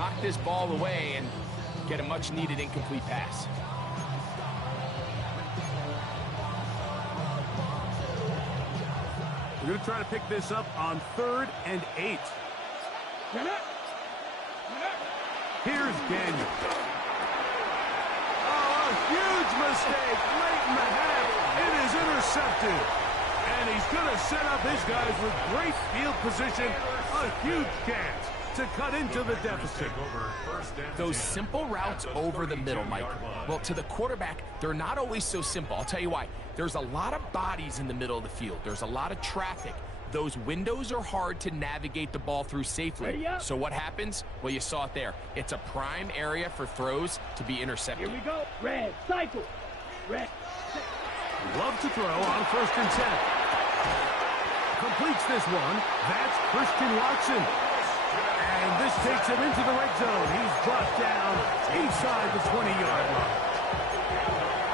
knock this ball away and get a much-needed incomplete pass. We're going to try to pick this up on 3rd and 8. Here's Daniel. Oh, a huge mistake late in the half. It is intercepted. And he's going to set up his guys with great field position. A huge chance to cut into the deficit. Those simple routes over the middle, Mike. Well, to the quarterback, they're not always so simple. I'll tell you why. There's a lot of bodies in the middle of the field. There's a lot of traffic. Those windows are hard to navigate the ball through safely. So what happens? Well, you saw it there. It's a prime area for throws to be intercepted. Here we go. Red, cycle. Red. Love to throw on 1st and 10. Completes this one. That's Christian Watson. And this takes him into the red zone. He's brought down inside the 20-yard line.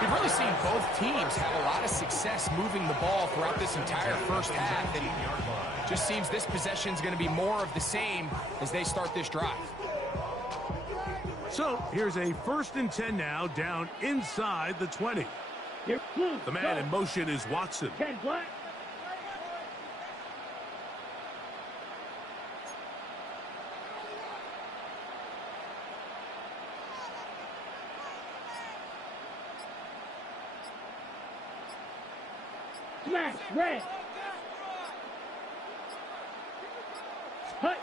You've really seen both teams have a lot of success moving the ball throughout this entire first half, and it just seems this possession is going to be more of the same as they start this drive. So here's a 1st and 10 now, down inside the 20. The man in motion is Watson. 10 black. Smash, red. Hut.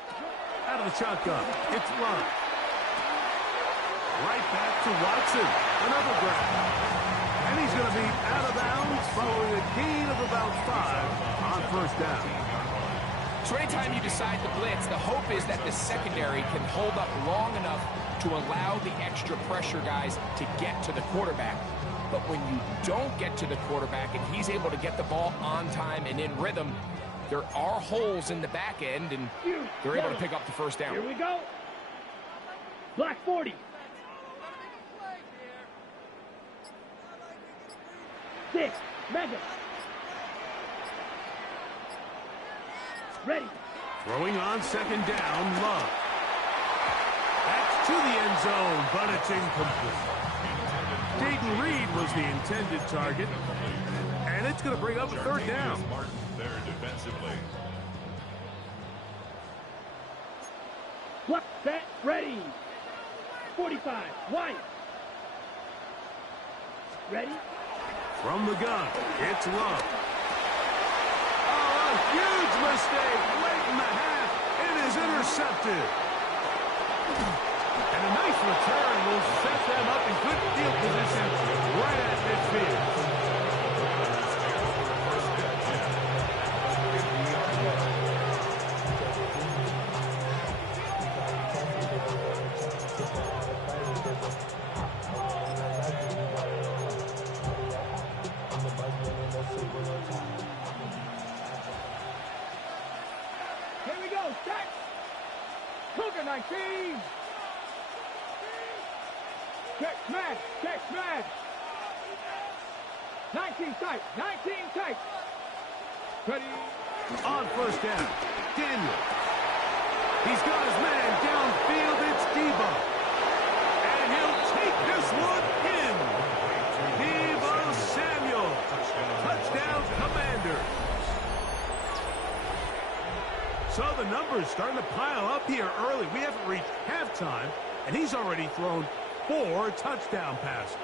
Out of the shotgun. It's Love. Right back to Watson. Another grab. And he's going to be out of bounds following a gain of about 5 on 1st down. So anytime you decide to blitz, the hope is that the secondary can hold up long enough to allow the extra pressure guys to get to the quarterback. But when you don't get to the quarterback and he's able to get the ball on time and in rhythm, there are holes in the back end, and they're able to pick up the 1st down. Here we go. Black 40. 6, mega. Ready. Throwing on 2nd down, Love. That's to the end zone, but it's incomplete. Dayton Reed was the intended target, and it's going to bring up a 3rd down. What? Set. Ready. 45. White. Ready. From the gun, it's Love. Oh, a huge mistake late in the half. It is intercepted. And a nice return will set them up in good field position right at midfield. Here we go. Start. Cougar 19. Check smash. Check smash. 19 tight. 19 tight. Ready. On 1st down, Daniel. He's got his man downfield. It's Debo. And he'll take this one in. Debo Samuel. Touchdown, Commanders. So the numbers starting to pile up here early. We haven't reached halftime, and he's already thrown 4 touchdown passes.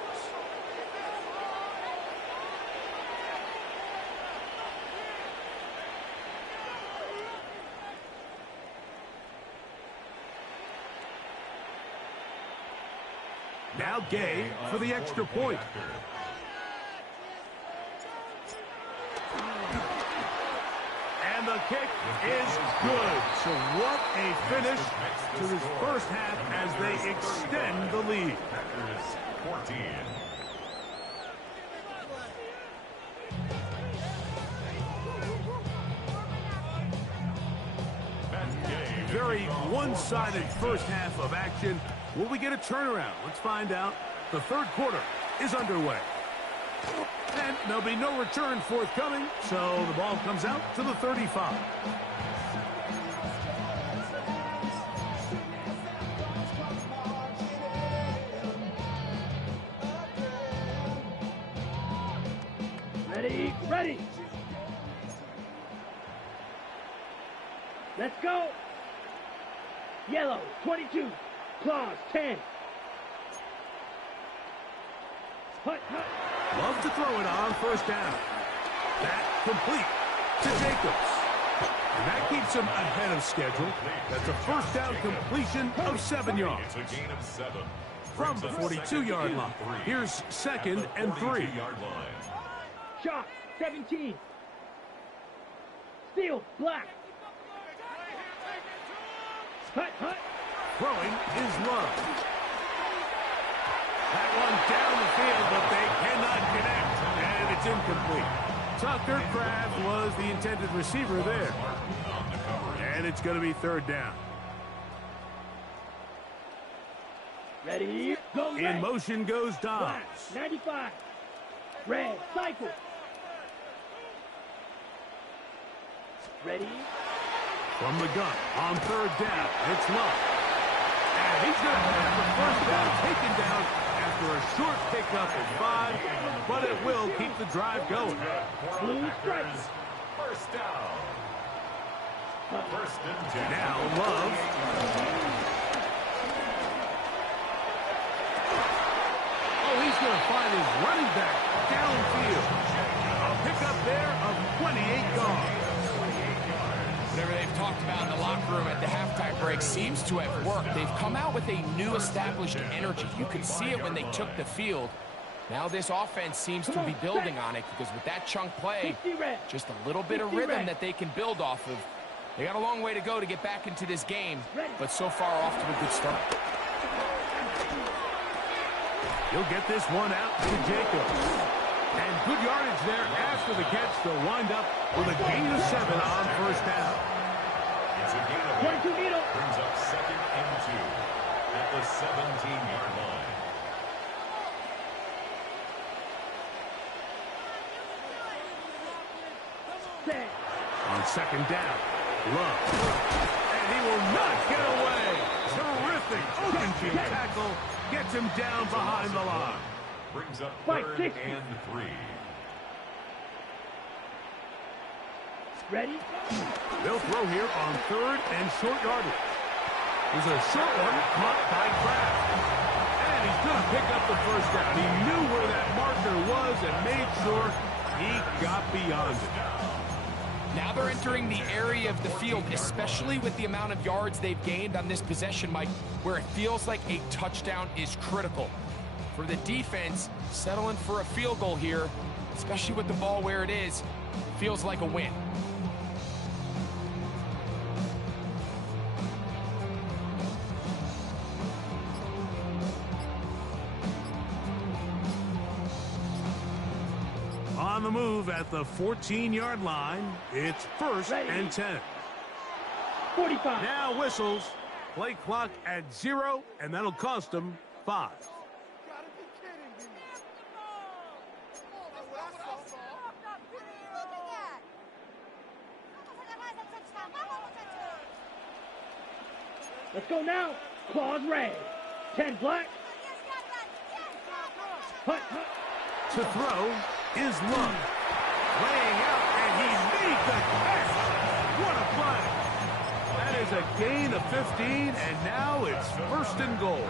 Now Gay for the extra point. And the kick is good. So what a finish to this first half as they extend the lead. Very one-sided first half of action. Will we get a turnaround? Let's find out. The 3rd quarter is underway. And there'll be no return forthcoming, so the ball comes out to the 35. Ready. Let's go. Yellow, 22. Claws, 10. Hut, hut. Love to throw it on first down. That complete to Jacobs. And that keeps him ahead of schedule. That's a first down completion of 7 yards. It's a gain of 7. From the 42-yard line. Here's 2nd and 3. Shot, 17. Steal, black. Hut, hut. Throwing is Love. That one down the field, but they cannot connect. And it's incomplete. Tucker Kraft was the intended receiver there. And it's going to be 3rd down. Ready, go red. In motion goes Black, Dobbs. 95. Red, cycle. Ready. From the gun on 3rd down, it's Love. And he's going to have the first down taken down after a short pickup of 5, but it will keep the drive going. Blue stripes. First down. First and 10. Now Love. Oh, he's going to find his running back downfield. A pickup there of 28 yards. Whatever they've talked about in the locker room at the halftime break seems to have worked. They've come out with a new established energy. You could see it when they took the field. Now this offense seems to be building on it because with that chunk play, 50 red. just a little bit of rhythm that they can build off of. They got a long way to go to get back into this game, but so far off to a good start. He'll get this one out to Jacobs. And good yardage there after the catch. They'll wind up with a gain of 7 on first down. It's a gain of 22 needle. Brings up 2nd and 2 at the 17-yard line. Set. On 2nd down, Love. And he will not get away. Terrific open field tackle. Gets him down behind the line. Brings up Fight, 3rd 60. and 3. Ready. They'll throw here on 3rd and short yardage. There's a short one caught by Kraft. And he's going to pick up the first down. He knew where that marker was and made sure he got beyond it. Now they're entering the area of the field, especially with the amount of yards they've gained on this possession, Mike, where it feels like a touchdown is critical. For the defense, settling for a field goal here, especially with the ball where it is, feels like a win. On the move at the 14-yard line, it's 1st and 10. 45. Now whistles. Play clock at 0, and that'll cost them 5. Let's go now. Claws red. 10 black. Hut, hut. To throw is Love. Laying out, and he made the catch. What a play. That is a gain of 15, and now it's 1st and goal.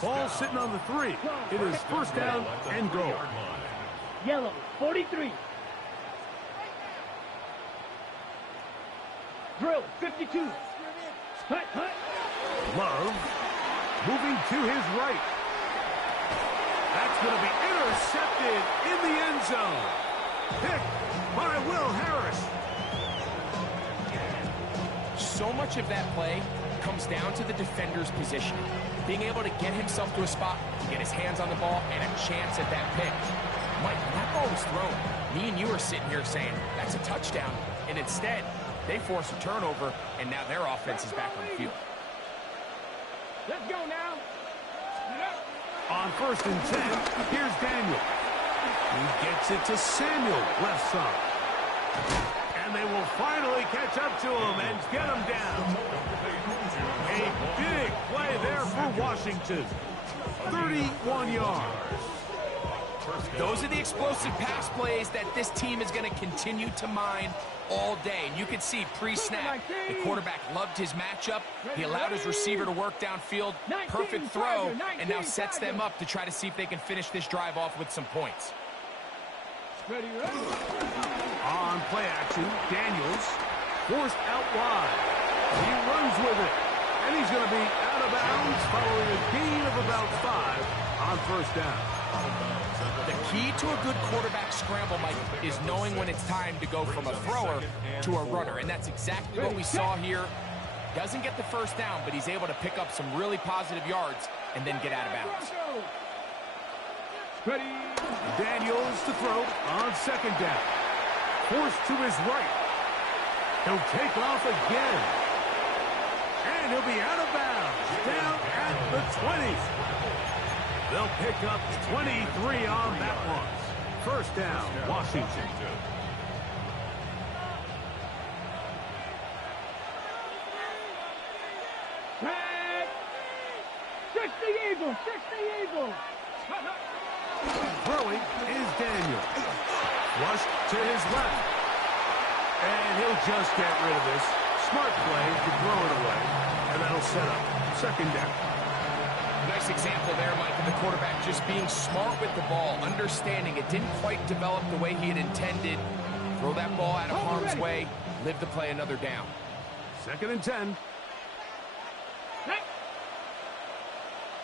Ball sitting on the 3. It is 1st down and goal. Yellow, 43. Drill, 52. Hut, hut. Love moving to his right. That's going to be intercepted in the end zone. Picked by Will Harris. So much of that play comes down to the defender's positioning. Being able to get himself to a spot, to get his hands on the ball, and a chance at that pick. Mike, when that ball was thrown, me and you are sitting here saying, that's a touchdown. And instead, they force a turnover, and now their offense is back on the field. Let's go now. On 1st and 10, here's Daniel. He gets it to Samuel, left side. And they will finally catch up to him and get him down. A big play there for Washington. 31 yards. Those are the explosive pass plays that this team is going to continue to mine all day. And you can see pre-snap, the quarterback loved his matchup. He allowed his receiver to work downfield. Perfect throw, and now sets them up to try to see if they can finish this drive off with some points. On play action, Daniels forced out wide. He runs with it, and he's going to be out of bounds following a gain of about 5 on first down. The key to a good quarterback scramble, Mike, is knowing when it's time to go from a thrower to a runner, and that's exactly what we saw here. Doesn't get the first down, but he's able to pick up some really positive yards and then get out of bounds. Daniels to throw on second down. Forced to his right. He'll take off again. And he'll be out of bounds. Down at the 20. They'll pick up 23 on that one. First down, Washington. Six the Eagles! Six the Eagles! Throwing is Daniel. Flush to his left. And he'll just get rid of this. Smart play to throw it away. And that'll set up second down. Nice example there, Mike, of the quarterback just being smart with the ball, understanding it didn't quite develop the way he had intended. Throw that ball out of harm's way, live to play another down. Second and 10.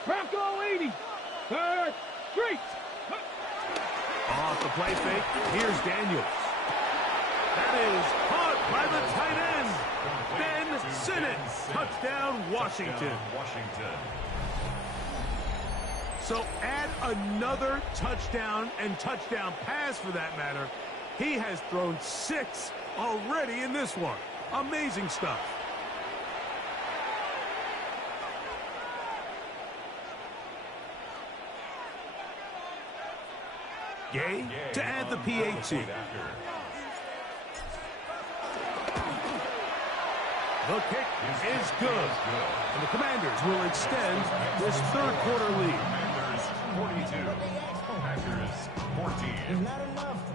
Bronco 80. Third, 3. Off the play fake, here's Daniels. That is caught by the tight end, Ben Simmons. Touchdown, Washington. So add another touchdown and touchdown pass for that matter. He has thrown 6 already in this one. Amazing stuff. Gay to add the PAT. The kick is good. And the Commanders will extend this third quarter lead. 42. Packers 14.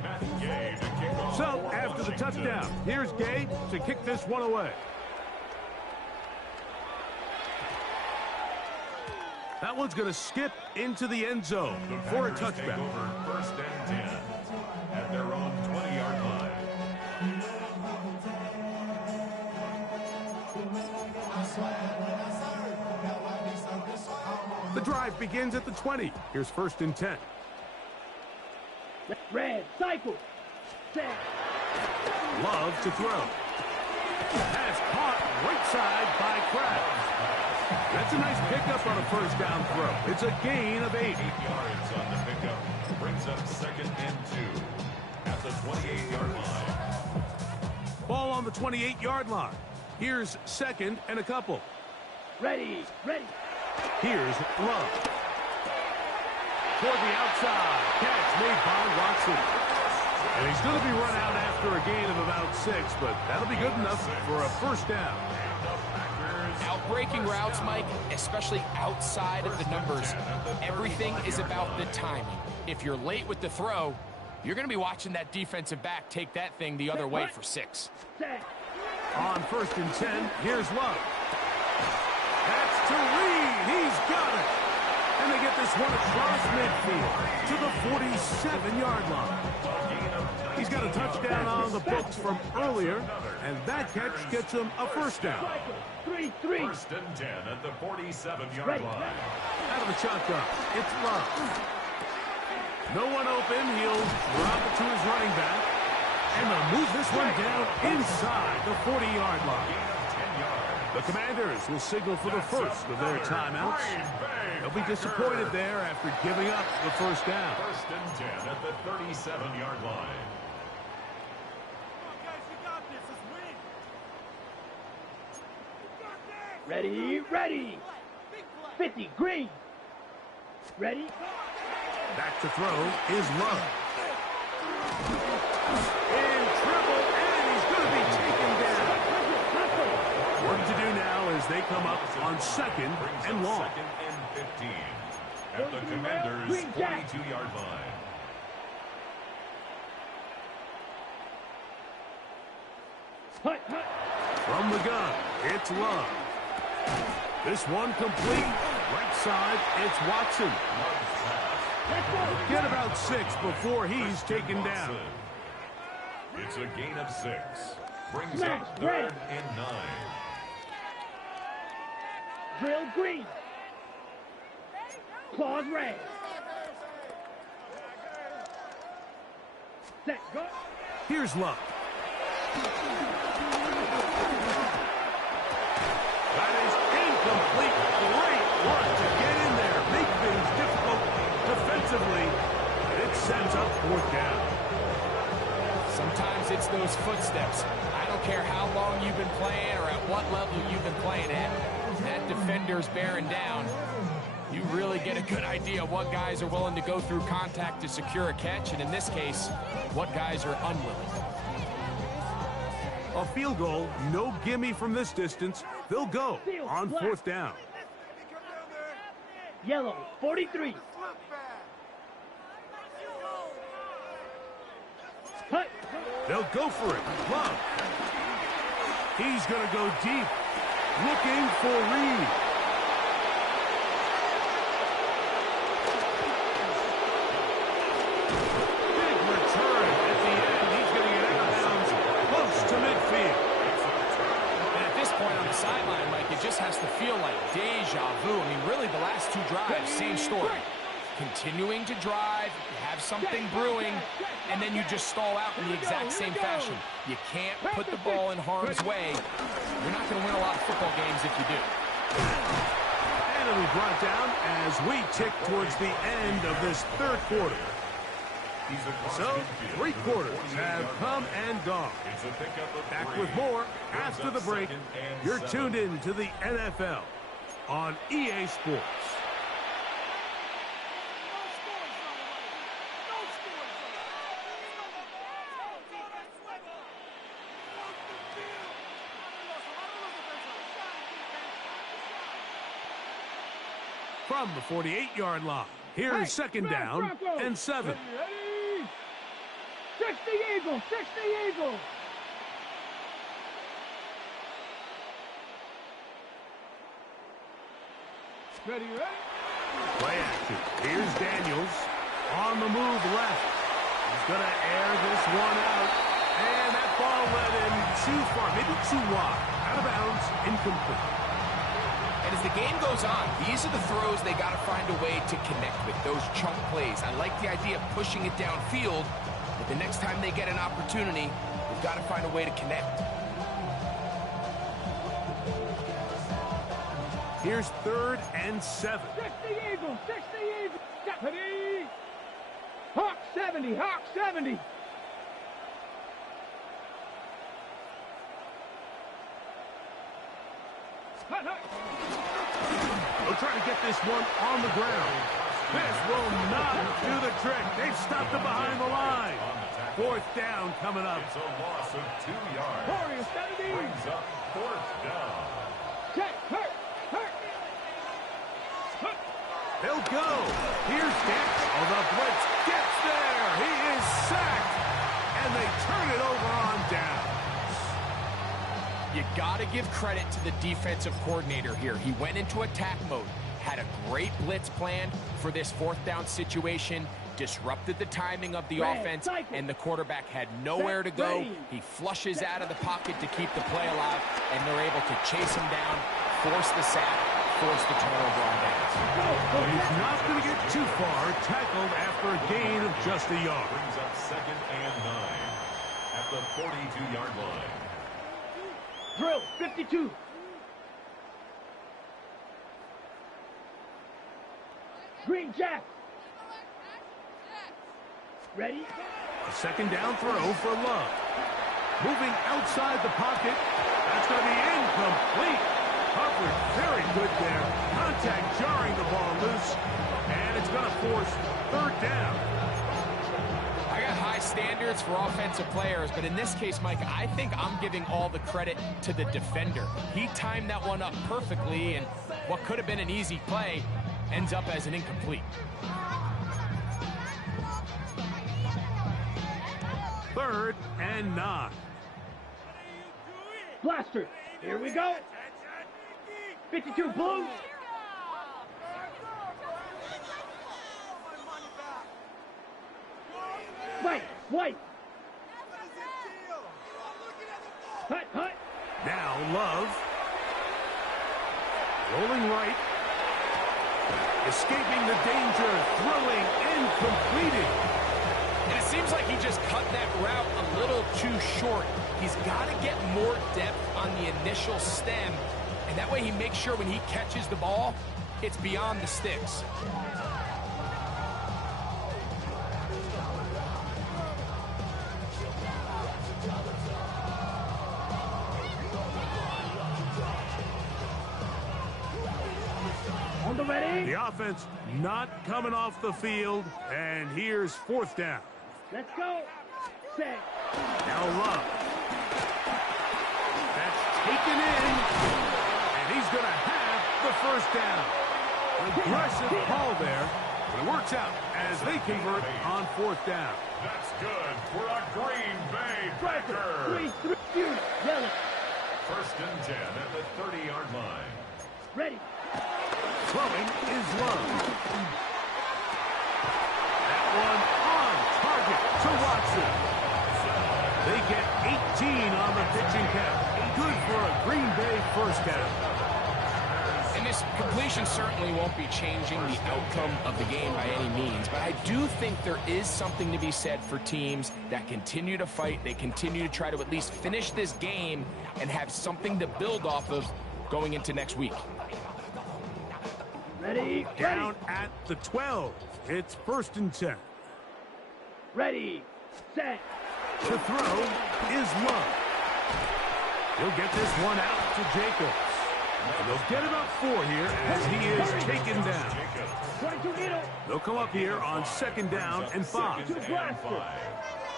Matt Gay to kick off. So, after the touchdown, here's Gay to kick this one away. That one's going to skip into the end zone for a touchback. First and 10 at their own 20-yard line. The drive begins at the 20. Here's first and 10. Red, cycle. Set. Love to throw. Pass caught right side by Krabs. That's a nice pickup on a first down throw. It's a gain of 8. 8 yards on the pickup. Brings up second and 2 at the 28-yard line. Ball on the 28-yard line. Here's second and a couple. Ready, ready. Here's Love. Toward the outside. Catch made by Watson. And he's going to be run out after a gain of about 6, but that'll be good enough for a first down. Out-breaking routes, Mike, especially outside of the numbers, everything is about the timing. If you're late with the throw, you're going to be watching that defensive back take that thing the other way for 6. Set. On first and 10, here's Love. That's to Reed. He's got it. And they get this one across midfield to the 47-yard line. He's got a touchdown on the books from earlier, and that catch gets him a first down. 3-3. First and 10 at the 47-yard line. Out of the shotgun, it's Love. No one open. He'll drop it to his running back. And they'll move this one down inside the 40-yard line. The Commanders will signal for the first of their timeouts. They'll be disappointed there after giving up the first down. First and 10 at the 37-yard line. Ready, ready. 50, green. Ready. Back to throw is Love. In trouble, and he's going to be taken down. Work to do now as they come up on second and long. Second and 15 at the Commanders' 42-yard line. Hut, hut. From the gun, it's Love. This one complete. Right side, it's Watson. Let's go. Get about 6 before he's taken down. It's a gain of 6. Brings Smash, up red. 3rd and 9. Drill green. Claws red. Set, go. Here's Love. That is incomplete. Great run to get in there. Make things difficult defensively. It sends up 4th down. Sometimes it's those footsteps. I don't care how long you've been playing or at what level you've been playing at. That defender's bearing down. You really get a good idea of what guys are willing to go through contact to secure a catch, and in this case, what guys are unwilling. A field goal, no gimme from this distance. They'll go on 4th down. Yellow, 43. Hut. They'll go for it. Love. He's going to go deep. Looking for Reed. Big return at the end. He's going to get out of bounds close to midfield. And at this point on the sideline, Mike, it just has to feel like deja vu. I mean, really, the last 2 drives, same story. Continuing to drive, you have something brewing, and then you just stall out in the exact same fashion. You can't put the ball in harm's way. You're not going to win a lot of football games if you do. And it'll be brought down as we tick towards the end of this 3rd quarter. So, 3 quarters have come and gone. Back with more after the break. You're tuned in to the NFL on EA Sports. From the 48-yard line, here's 2nd down and 7. Ready? 60 Eagles, 60 Eagles. Ready, ready? Play action. Here's Daniels on the move left. He's going to air this one out. And that ball led him too far, maybe too wide. Out of bounds, incomplete. And as the game goes on, these are the throws they got to find a way to connect with, those chunk plays. I like the idea of pushing it downfield, but the next time they get an opportunity, they've got to find a way to connect. Here's 3rd and 7. 60 Eagles, 60 Eagles. Ready? Hawk 70, Hawk 70. Hut, hut. They'll try to get this one on the ground. This will not do the trick. They've stopped it behind the line. 4th down coming up. It's a loss of 2 yards. Warriors 70. Brings up 4th down. Check, hurt, hurt. Hut. They'll go. Here's Daniels. The blitz gets there. He is sacked. And they turn it over on down. You got to give credit to the defensive coordinator here. He went into attack mode, had a great blitz plan for this 4th down situation, disrupted the timing of the offense, and the quarterback had nowhere to go. He flushes out of the pocket to keep the play alive, and they're able to chase him down, force the sack, force the turnover on downs. But he's not going to get too far, tackled after a gain of just a yard. Brings up 2nd and 9 at the 42-yard line. Drill 52. Green Jack. Ready? A 2nd down throw for Love. Moving outside the pocket. That's going to be incomplete. Coverage very good there. Contact jarring the ball loose. And it's going to force 3rd down. I got high standards for offensive players, but in this case, Mike, I think I'm giving all the credit to the defender. He timed that one up perfectly, and what could have been an easy play ends up as an incomplete. 3rd and 9. Blaster. Here we go. 52 blue. White. Hut. Now Love. Rolling right. Escaping the danger. Throwing and completing. And it seems like he just cut that route a little too short. He's got to get more depth on the initial stem, and that way he makes sure when he catches the ball, it's beyond the sticks. On the ready. The offense not coming off the field, and here's 4th down. Let's go. Set. Now Love. That's taken in, and he's going to have the 1st down. Aggressive call there, but it works out as they convert on 4th down. That's good for a Green Bay Packer. 3, yellow. 1st and 10 at the 30-yard line. Ready. Throwing is Love. That one on target to Watson. They get 18 on the pitching count. Good for a Green Bay 1st down. And this completion certainly won't be changing the outcome of the game by any means, but I do think there is something to be said for teams that continue to fight. They continue to try to at least finish this game and have something to build off of going into next week. Ready. Down at the 12. It's 1st and 10. Ready. Set. To throw is Love. He'll get this one out to Jacobs. And they'll get about 4 here as he is taken down. 22 middle. They'll come up here on 2nd down and 5. To Blaster.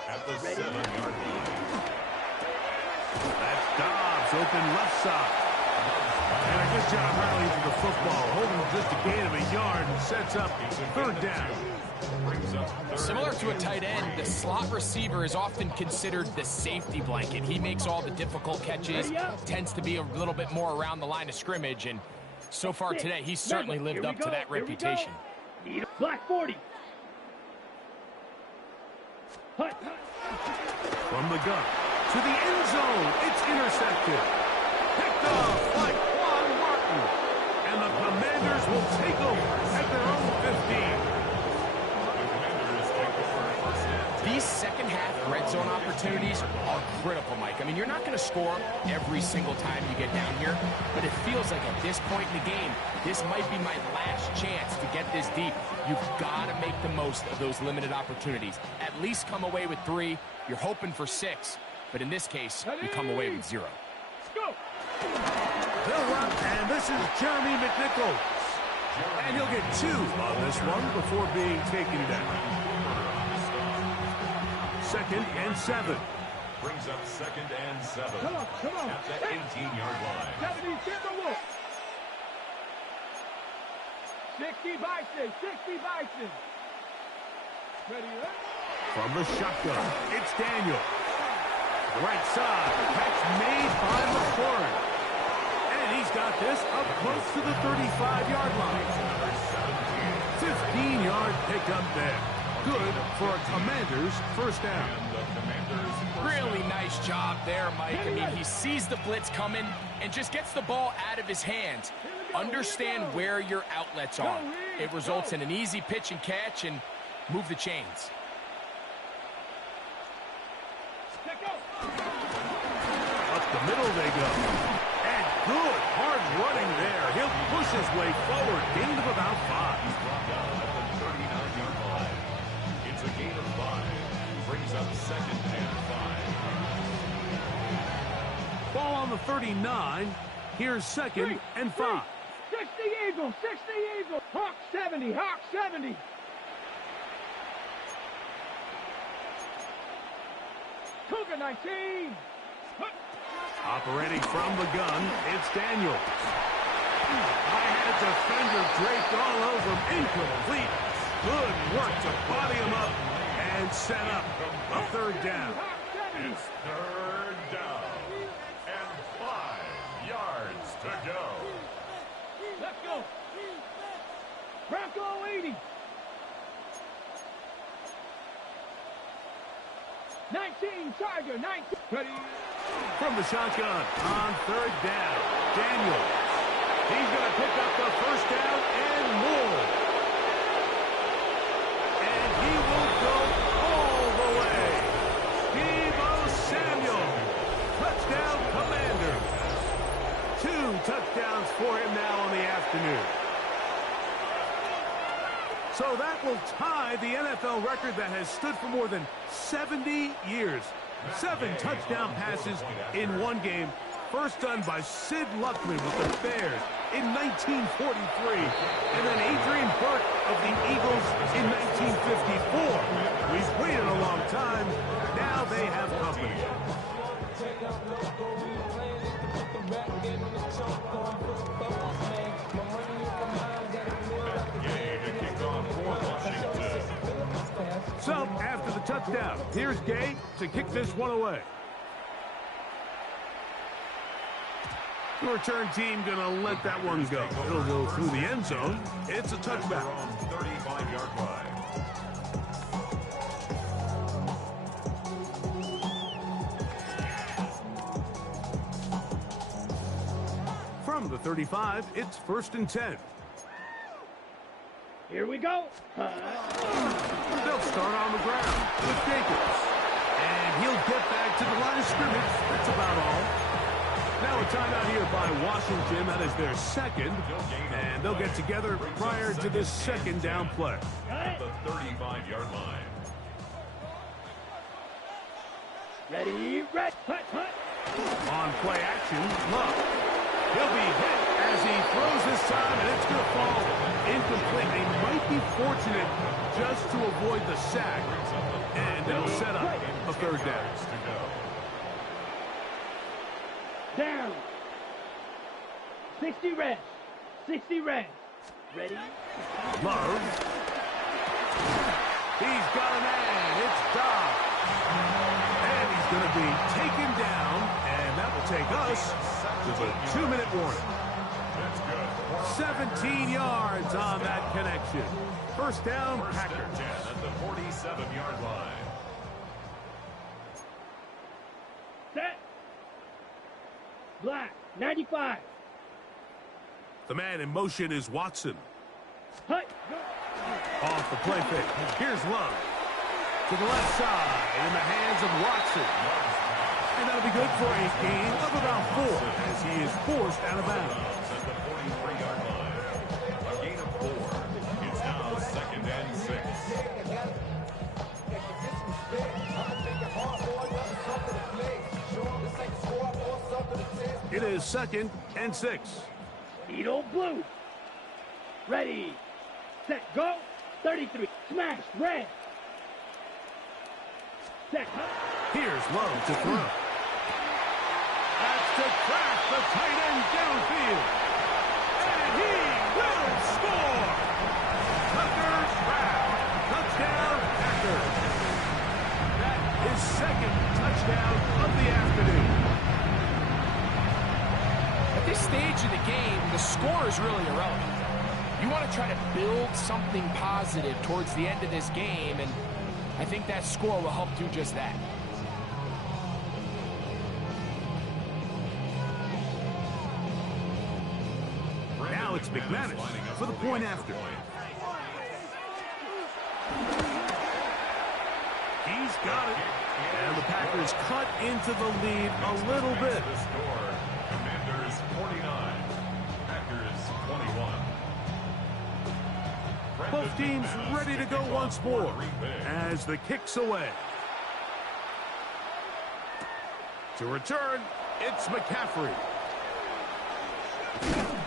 At the 7-yard line. That's Dobbs open left side. And a good job rallying to the football, holding just a gain of a yard and sets up 3rd down. Similar to a tight end, the slot receiver is often considered the safety blanket. He makes all the difficult catches, tends to be a little bit more around the line of scrimmage, and so far today, he's certainly lived up to that reputation. Black 40. Hut. From the gun to the end zone, it's intercepted. Picked off by Quan Martin. And the Commanders will take over at their own 15. These second-half red zone opportunities are critical, Mike. I mean, you're not going to score every single time you get down here, but it feels like at this point in the game, this might be my last chance to get this deep. You've got to make the most of those limited opportunities. At least come away with 3. You're hoping for 6, but in this case, you come away with 0. Go. They'll run, and this is Jeremy McNichols. And he'll get 2 on this one before being taken down. 2nd and 7. Brings up 2nd and 7. Come on. At the 18-yard line. 70 Timberwolves. 60 Bison. Ready, From the shotgun, it's Daniel. The right side, catch made by McLaurin. And he's got this up close to the 35-yard line. 15-yard pickup there. Good for a Commanders 1st down. Really nice job there, Mike. I mean, he sees the blitz coming and just gets the ball out of his hands. Understand where your outlets are. It results in an easy pitch and catch and move the chains. Up the middle they go. And good hard running there. He'll push his way forward. Gain of about 5. He's brought down at the 39-yard line. It's a gain of 5. Brings up 2nd and 5. Ball on the 39. Here's 2nd and 5. 60 Eagles. Hawk 70. Cougar 19. Operating from the gun, it's Daniels. I had a defender draped all over him. Incomplete. Good work to body him up and set up a 3rd down. It's 3rd down and go. Bronco 80. 19, Tiger, 19. Ready. From the shotgun on third down, Daniels. He's going to pick up the first down and more. And he will go all the way. Deebo Samuel, touchdown Commanders. 2 touchdowns for him now on the afternoon. So that will tie the NFL record that has stood for more than 70 years. 7 touchdown passes in one game. First done by Sid Luckman with the Bears in 1943. And then Adrian Burke of the Eagles in 1954. We've waited a long time. Now they have company. So, after the touchdown, here's Gay to kick this one away. The return team going to let that one go. It'll go through the end zone. It's a touchback. 35-yard line. From the 35, it's 1st and 10. Here we go. They'll start on the ground with Jacobs. And he'll get back to the line of scrimmage. That's about all. Now a timeout here by Washington. That is their second. And they'll get together prior to this second down play. At the 35-yard line. Ready, red, hut, hut. On play action, Love. He'll be hit as he throws this time, and it's going to fall incomplete. They might be fortunate just to avoid the sack, and it'll set up a third down. Down. 60 red. 60 red. Ready? Love. He's got a man. It's Dobbs. And he's going to be taken down, and that will take us to the 2-minute warning. 17 yards on that connection. First down, Packers. 10 at the 47-yard line. Set. Black. 95. The man in motion is Watson. Hut. Go. Off the play fake. Here's Love. To the left side in the hands of Watson. And that'll be good for a gain of about 4 as he is forced out of bounds. At the 43-yard line. A gain of 4. It's now 2nd and 6. It is 2nd and 6. Beetle blue. Ready. Set. Go. 33. Smash. Red. Set. Here's Love to throw. That's to crack the tight end downfield. And he will score. Tucker Kraft. Touchdown, Packers. That is 2nd touchdown of the afternoon. At this stage of the game, the score is really irrelevant. You want to try to build something positive towards the end of this game, and I think that score will help do just that. Now it's McManus for the point after. He's got it. And the Packers cut into the lead a little bit. The score, Commanders 49, Packers 21. Both teams ready to go once more as the kick's away. To return, it's McCaffrey.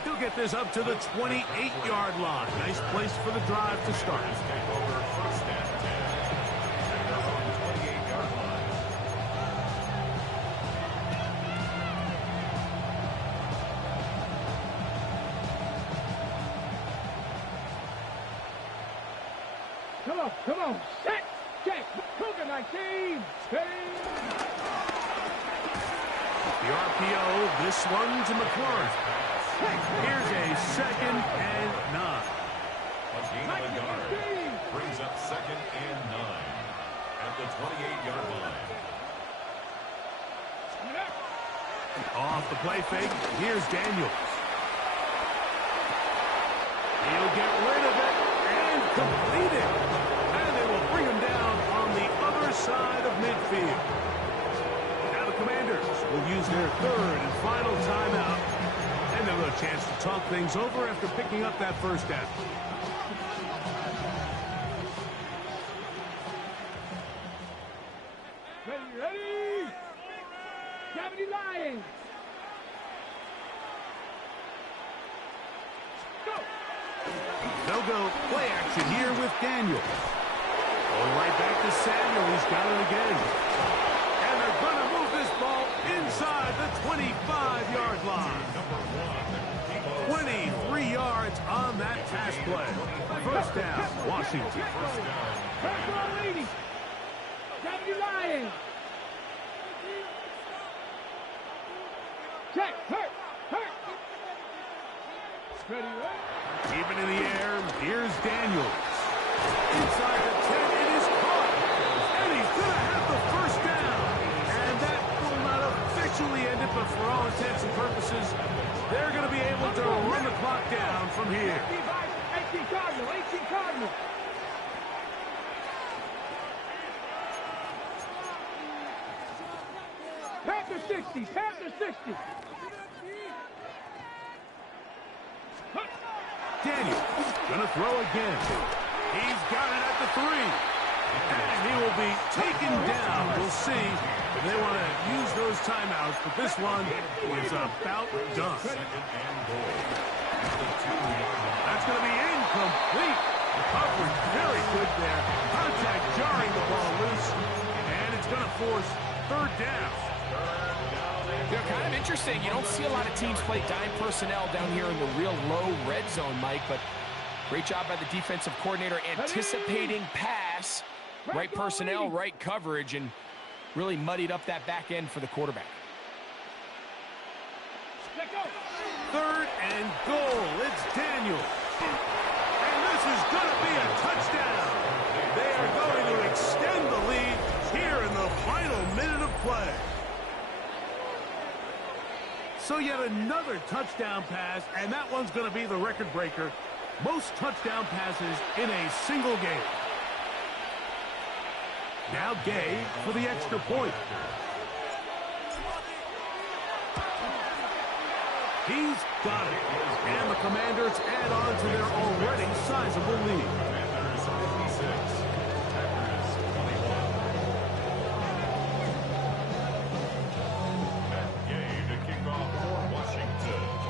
He'll get this up to the 28-yard line. Nice place for the drive to start. Take over 1st and 10. At their own 28-yard line. Come on. Set. Check. Cougar 19. Ready. The RPO, this one to McLaurin. Here's a 2nd and 9. A gain of a yard. Brings up 2nd and 9 at the 28-yard line. Off the play fake, here's Daniels. He'll get rid of it and complete it. And they will bring him down on the other side of midfield. Now the Commanders will use their 3rd and final timeout. And they'll have a chance to talk things over after picking up that first down. Ready? 70 Lions. Go. They'll go play action here with Daniels. Going right back to Samuel. He's got it again. And they're going to move this ball inside the 25-yard line. 23 yards on that pass play. First down, Washington. First ball leading. 70 Lions. Check. Hurt. Ready, right? Keeping in the air, here's Daniels. Inside the 10, it is caught. And he's going to have the first down. And that will not officially end it, but for all intents and purposes, they're going to be able to run the clock down from here. 18 Cardinal. Panther 60. Daniels gonna throw again. He's got it at the 3. And he will be taken down. We'll see if they want to use those timeouts, but this one is about done. That's going to be incomplete. Coverage very good there. Contact jarring the ball loose. And it's going to force 3rd down. Kind of interesting. You don't see a lot of teams play dime personnel down here in the real low red zone, Mike, but great job by the defensive coordinator anticipating pass, right personnel, right coverage, and really muddied up that back end for the quarterback. 3rd and goal. It's Daniels. And this is going to be a touchdown. They are going to extend the lead here in the final minute of play. So yet another touchdown pass, and that one's going to be the record breaker. Most touchdown passes in a single game. Now Gay for the extra point. He's got it. And the Commanders add on to their already sizable lead. Commanders 56. Packers 21.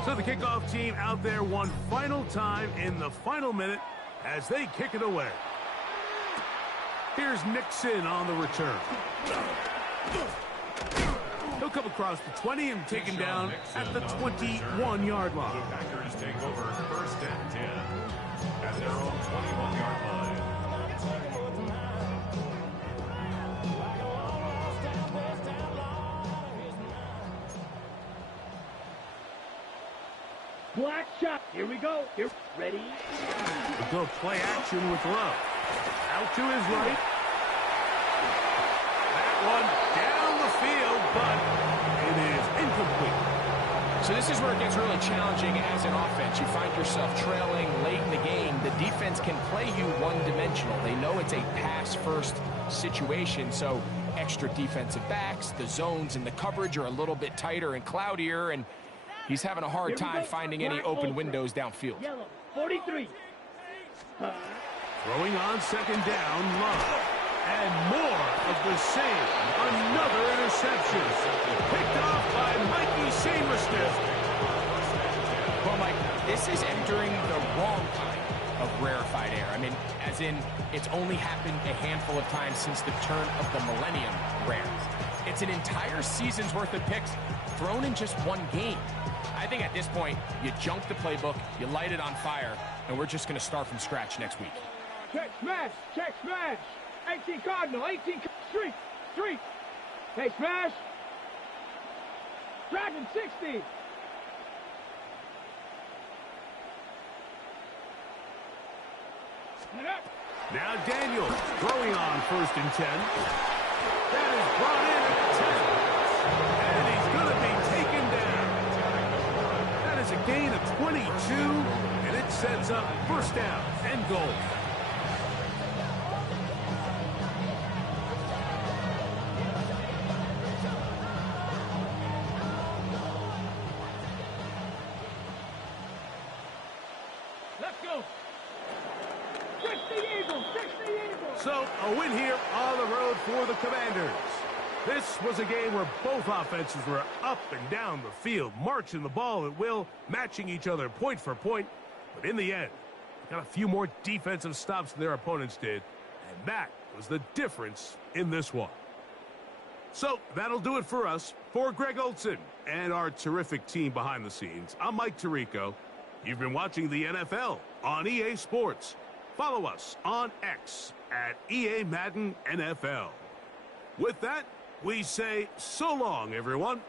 So the kickoff team out there one final time in the final minute as they kick it away. Here's Nixon on the return. He'll come across the 20 and taken down at the 21-yard line. Packers take over 1st and 10 at their own 21-yard line. Black shot. Here we go. Here. Ready? We'll go play action with Love. Out to his right. That one down the field, but it is incomplete. So this is where it gets really challenging as an offense. You find yourself trailing late in the game. The defense can play you one-dimensional. They know it's a pass-first situation, so extra defensive backs, the zones and the coverage are a little bit tighter and cloudier, and he's having a hard time finding any open windows downfield. Yellow. 43. Throwing on 2nd down, Love. And more of the same. Another interception. Picked off by Mikey Sainriston. Well, Mike, this is entering the wrong kind of rarefied air. I mean, as in, it's only happened a handful of times since the turn of the millennium rare. It's an entire season's worth of picks thrown in just one game. I think at this point, you junk the playbook, you light it on fire, and we're just going to start from scratch next week. Check smash. 18 Cardinal. 18 Street. Hey, smash. Dragon 60. Get up. Now Daniels throwing on 1st and 10. That is brought in at 10. And he's going to be taken down. That is a gain of 22, and it sets up 1st down and goal. Let's go. 60 Eagles. 60 Eagles. So, a win here on the road for the Commanders. This was a game where both offenses were up and down the field, marching the ball at will, matching each other point for point. But in the end, they got a few more defensive stops than their opponents did, and that was the difference in this one. So, that'll do it for us. For Greg Olson and our terrific team behind the scenes, I'm Mike Tirico. You've been watching the NFL on EA Sports. Follow us on X at EA Madden NFL. With that, we say so long, everyone.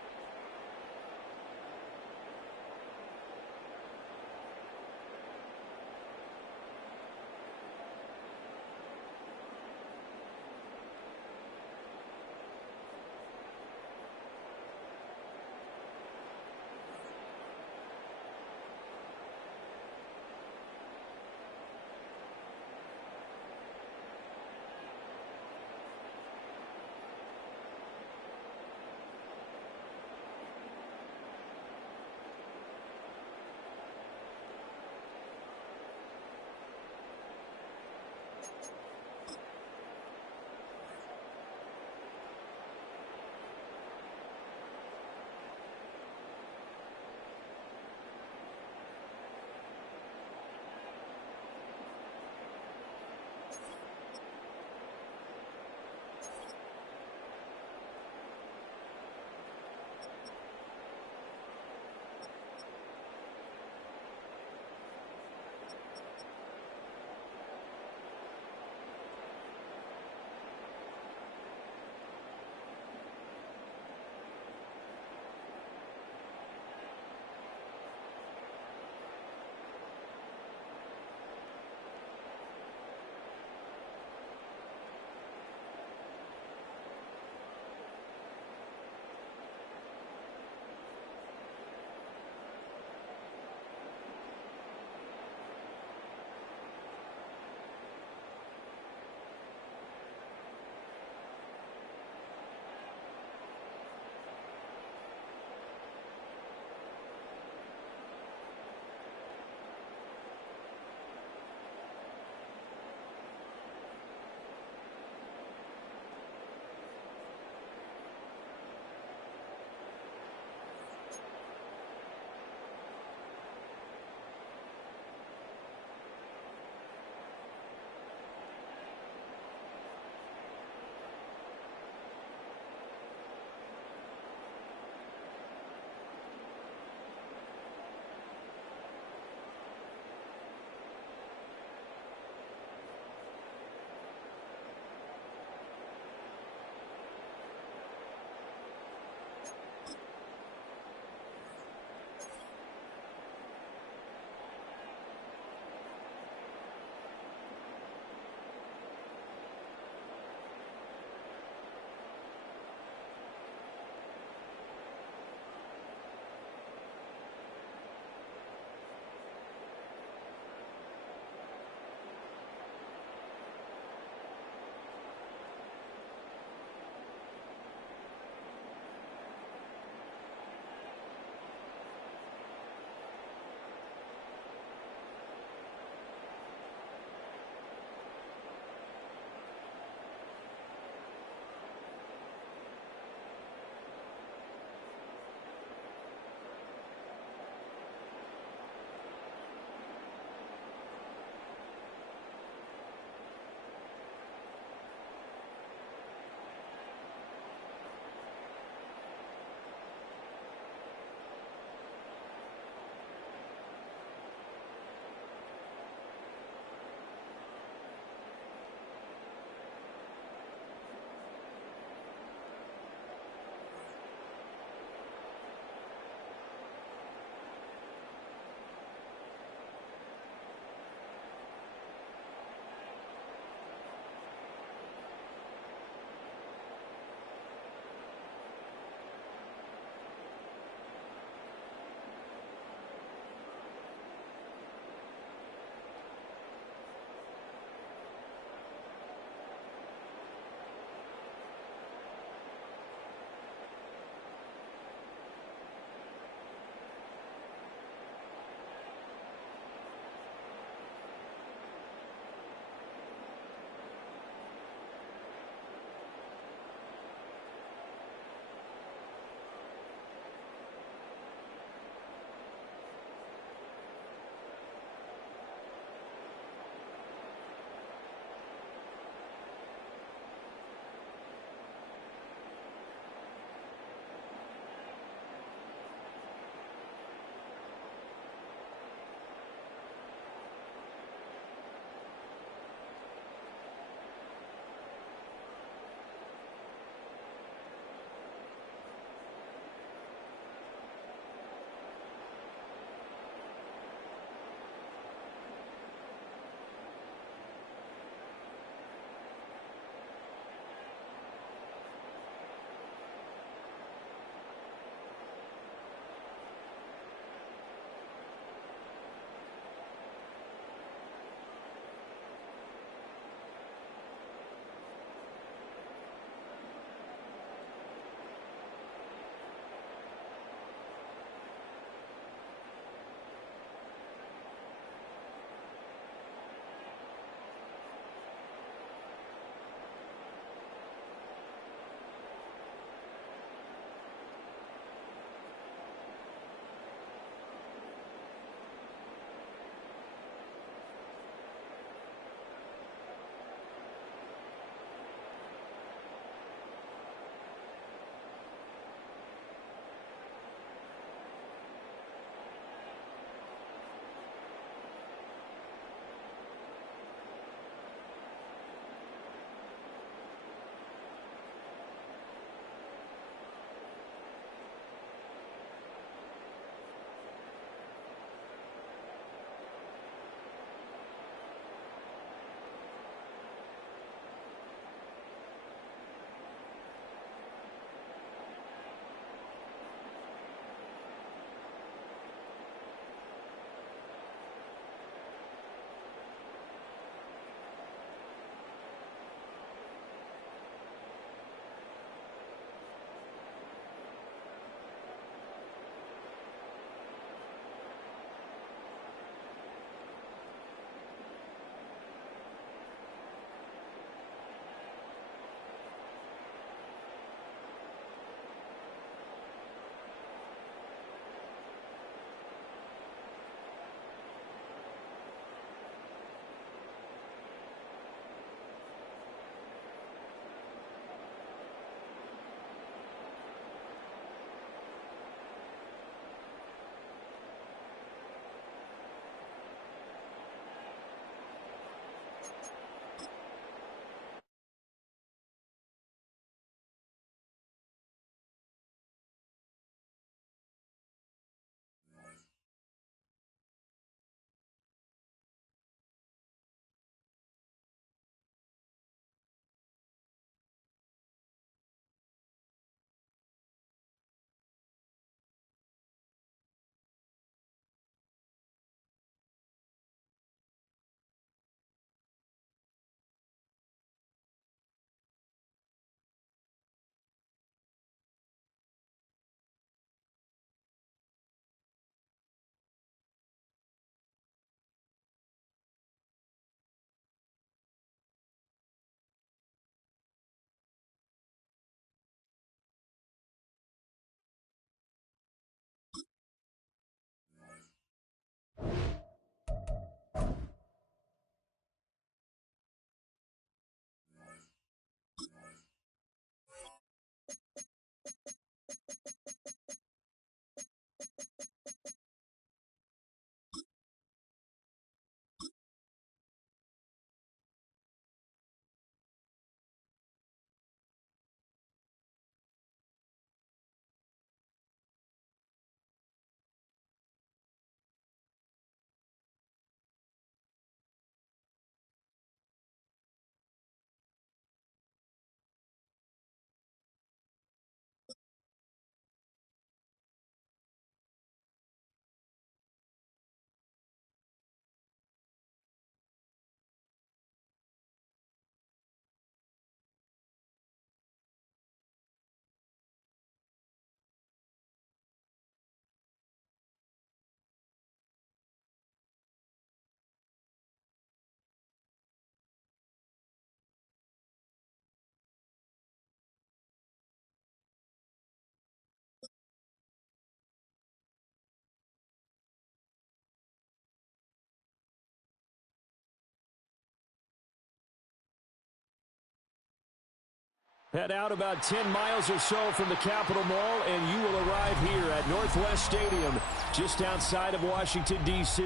Head out about 10 miles or so from the Capitol Mall, and you will arrive here at Northwest Stadium, just outside of Washington, D.C.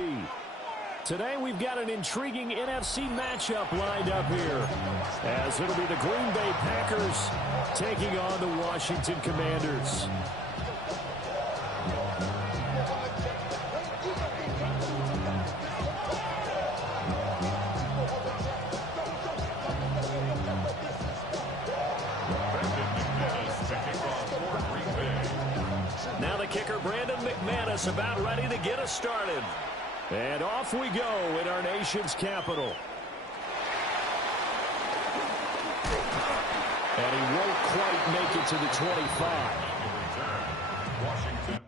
Today, we've got an intriguing NFC matchup lined up here, as it'll be the Green Bay Packers taking on the Washington Commanders. Now the kicker, Brandon McManus, about ready to get us started. And off we go in our nation's capital. And he won't quite make it to the 25. Washington.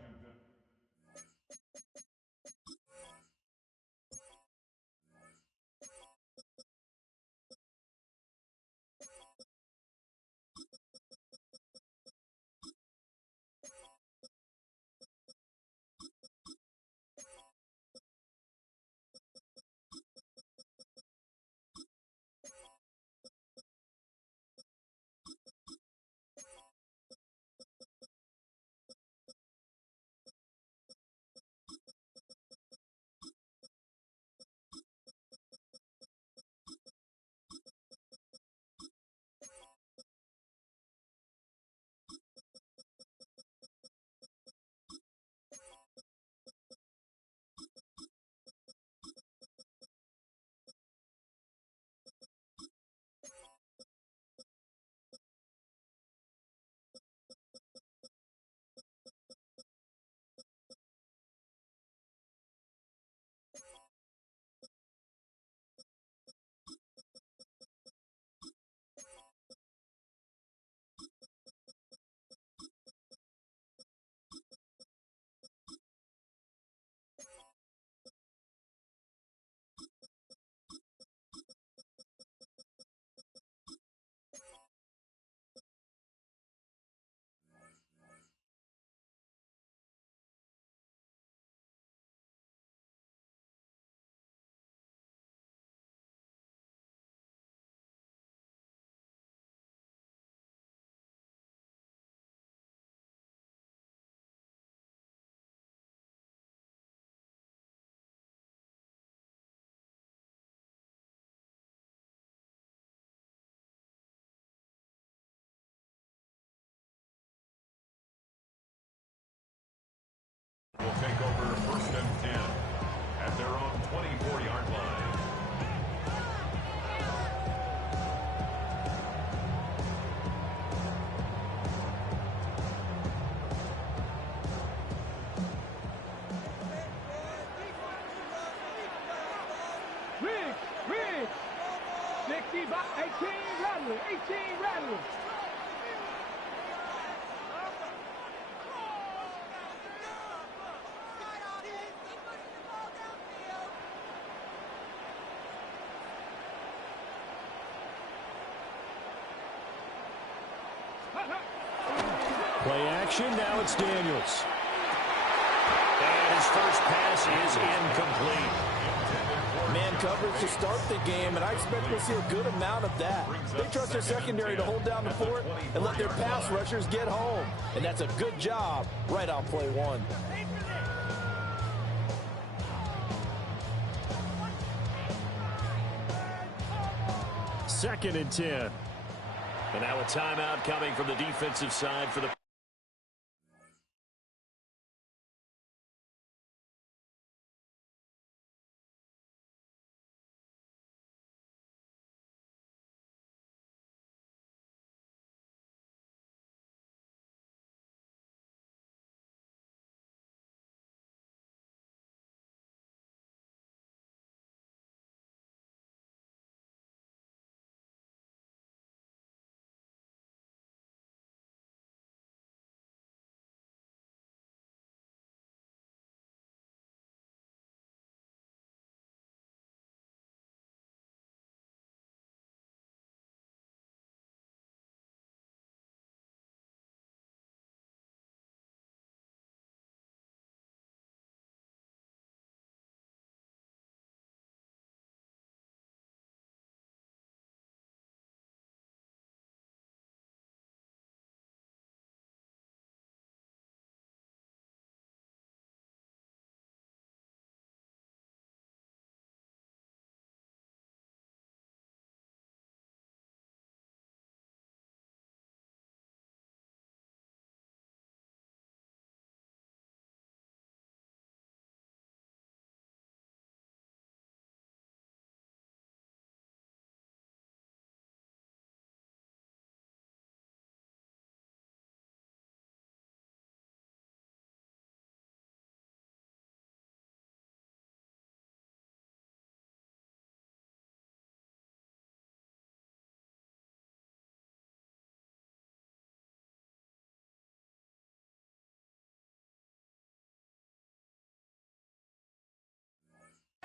Will take over 1st and 10 at their own 24-yard line. Riggs, 60 by 18, Rattler, 18, Rattler. Play action, now it's Daniels. And his first pass is incomplete. Man coverage to start the game, and I expect we'll see a good amount of that. They trust their secondary to hold down the fort and let their pass rushers get home. And that's a good job right on play one. 2nd and 10. And now a timeout coming from the defensive side for the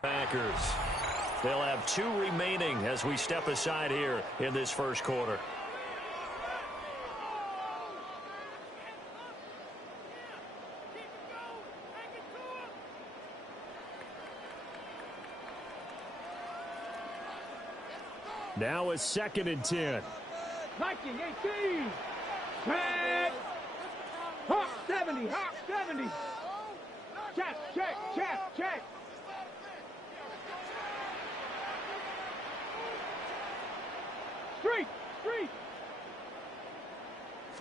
Packers. They'll have 2 remaining as we step aside here in this first quarter. Now it's 2nd and 10. Viking 18. Check. Hawk 70. Hawk 70. Check. Street.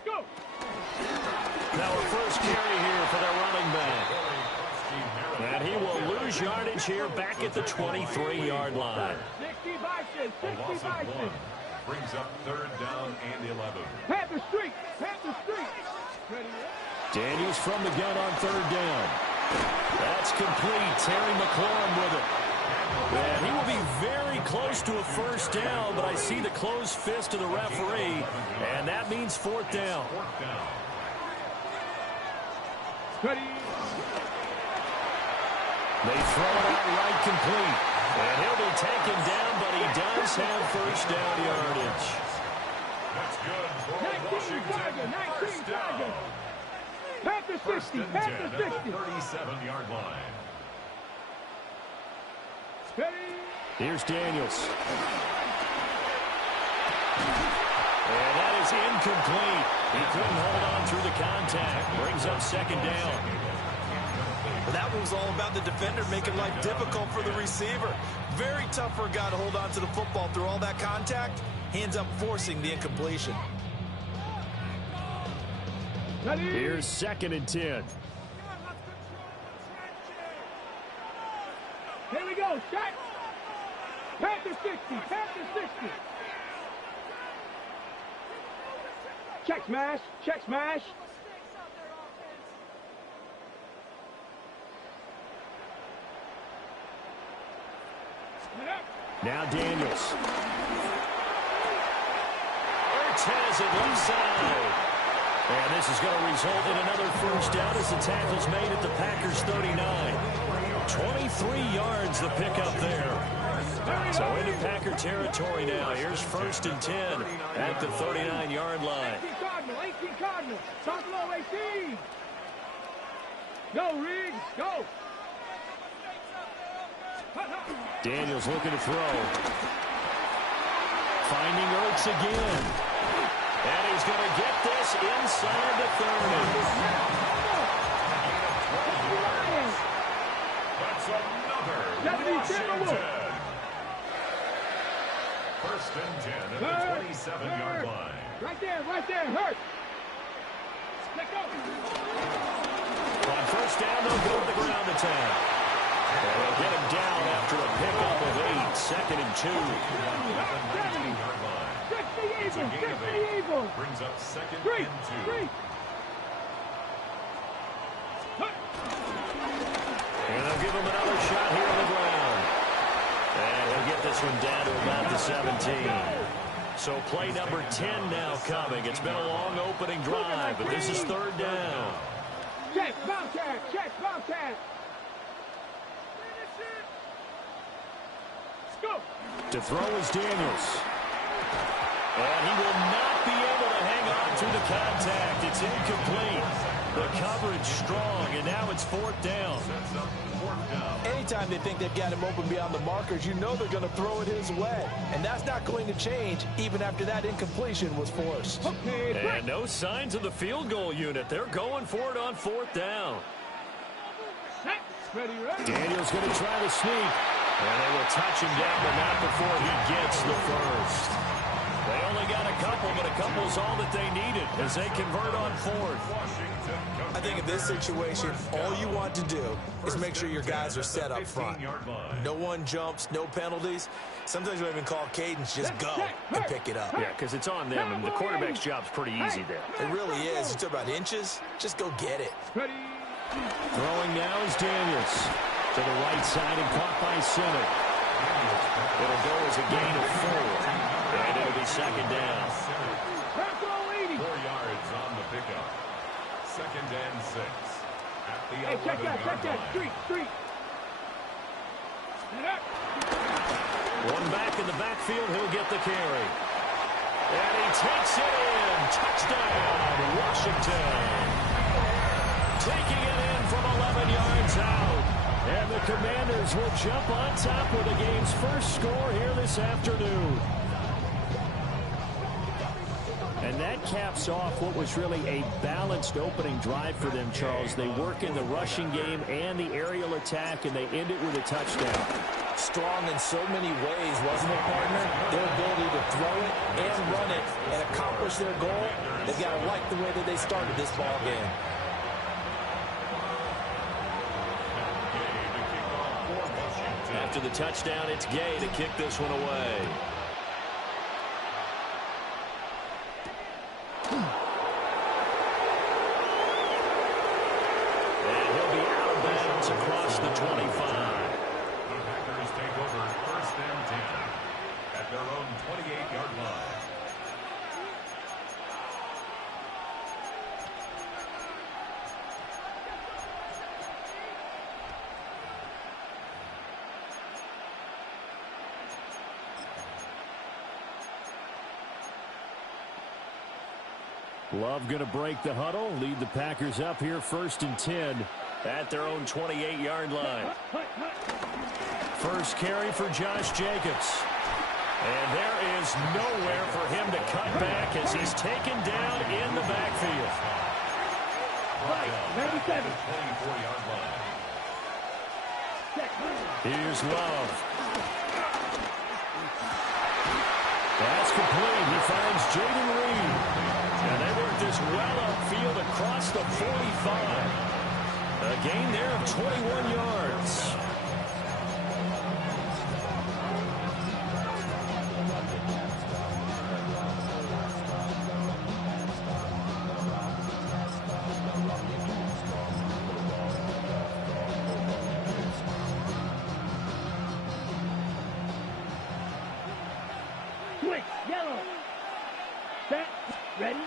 Go. Now a first carry here for their running back. And he will lose yardage here back at the 23-yard line. 60 Bison. Brings up 3rd down and 11. Panther Street. Ready. Daniels from the gun on 3rd down. That's complete. Terry McLaurin with it. And he will be very close to a first down, but I see the closed fist of the referee, and that means 4th down. Ready. They throw it out right complete. And he'll be taken down, but he does have first down yardage. That's good for Washington. 19 First down. Panther 60. At the 37-yard line. Ready. Here's Daniels. And that is incomplete. He couldn't hold on through the contact. Brings up 2nd down. That was all about the defender making life difficult for the receiver. Very tough for a guy to hold on to the football through all that contact. He ends up forcing the incompletion. Ready. Here's 2nd and 10. Here we go. Shot. Panther 60. Check smash. Now Daniels. Ertz has it left side. And this is going to result in another first down as the tackle's made at the Packers 39. 23 yards the pickup there. So into Packer territory now. Here's 1st and 10 at the 39-yard line. 18 Cardinal. Top low 18. Go, Riggs. Go. Daniels looking to throw. Finding Ertz again. And he's going to get this inside the 30. That's another Washington. 1st and 10 at the 27-yard line. Right there. Hurt. Let go. On 1st down, they'll go to the ground attack. And they'll get him down after a pickup of 8. 2nd and 2. 60 Eagles. Brings up 2nd and 2. And they'll give him another shot here on the ground. And he'll get this one down to about the 17. So play number 10 now coming. It's been a long opening drive, but this is 3rd down. Check, Bobcat. Go. To throw is Daniels. And he will not be able to hang on through the contact. It's incomplete. The coverage strong, and now it's 4th down. Anytime they think they've got him open beyond the markers, you know they're going to throw it his way. And that's not going to change even after that incompletion was forced. And no signs of the field goal unit. They're going for it on 4th down. Ready. Daniels going to try to sneak. And they will touch him down, but not before he gets the first. They only got a couple, but a couple's all that they needed as they convert on 4th. I think in this situation, all you want to do is make sure your guys are set up front. No one jumps, no penalties. Sometimes we even call cadence, just go and pick it up. Yeah, because it's on them, and the quarterback's job's pretty easy there. It really is. It's about inches. Just go get it. Ready. Throwing now is Daniels. To the right side and caught by center. It'll go as a gain of 4. And it'll be 2nd down. 4 yards on the pickup. 2nd and 6. At the 11-yard line. Check that. Street. One back in the backfield, he'll get the carry. And he takes it in. Touchdown, Washington. Taking it in from 11 yards out. And the Commanders will jump on top with the game's first score here this afternoon. And that caps off what was really a balanced opening drive for them, Charles. They work in the rushing game and the aerial attack, and they end it with a touchdown. Strong in so many ways, wasn't it, partner? Their ability to throw it and run it and accomplish their goal. They've got to like the way that they started this ball game. After the touchdown, it's Gay to kick this one away. And he'll be out of bounds across the 25. The Packers take over 1st and 10 at their own 28-yard line. Love going to break the huddle, lead the Packers up here 1st and 10 at their own 28-yard line. First carry for Josh Jacobs. And there is nowhere for him to cut back as he's taken down in the backfield. 97. 24-yard line. Here's Love. That's complete. He finds Jaden Reed. And they work this well upfield across the 45. A gain there of 21 yards. Switch, yellow. Set, ready.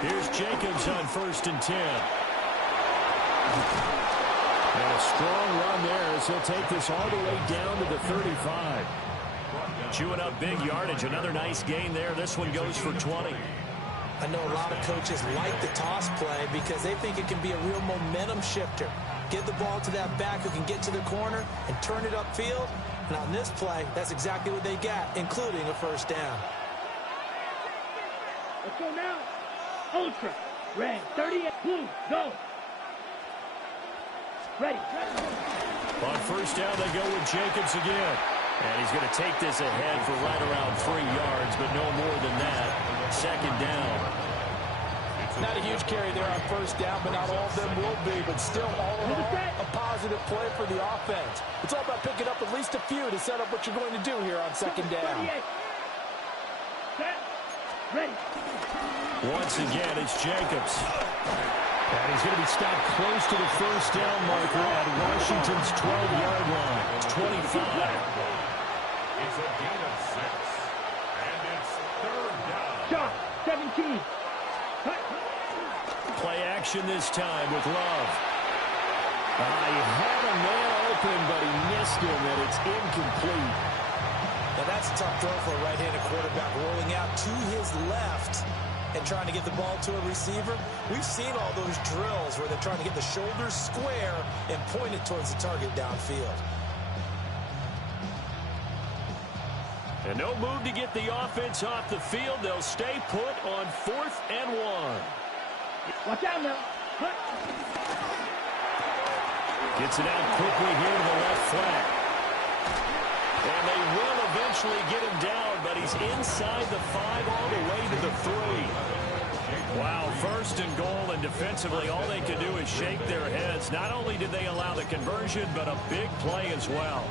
Here's Jacobs on 1st and 10. And a strong run there as he'll take this all the way down to the 35. Chewing up big yardage. Another nice gain there. This one goes for 20. I know a lot of coaches like the toss play because they think it can be a real momentum shifter. Give the ball to that back who can get to the corner and turn it upfield. And on this play, that's exactly what they got, including a 1st down. Let's go now. Ultra. Red. 38. Blue. Go. Ready. On 1st down, they go with Jacobs again. And he's going to take this ahead for right around 3 yards, but no more than that. 2nd down. Not a huge carry there on 1st down, but not all of them will be. But still, all in all, a positive play for the offense. It's all about picking up at least a few to set up what you're going to do here on 2nd down. Set. Ready. Once again, it's Jacobs. And he's going to be stopped close to the 1st down marker at Washington's 12-yard line. It's 25. It's a gain of 6. And it's 3rd down. Shot. 17. Play action this time with Love. He had a man open, but he missed him, and it's incomplete. Now that's a tough throw for a right-handed quarterback, rolling out to his left and trying to get the ball to a receiver. We've seen all those drills where they're trying to get the shoulders square and point it towards the target downfield. And no move to get the offense off the field. They'll stay put on 4th and 1. Watch out now. Gets it out quickly here to the left flat. And they will eventually get him down, but he's inside the 5 all the way to the 3. Wow, 1st and goal, and defensively all they can do is shake their heads. Not only did they allow the conversion, but a big play as well.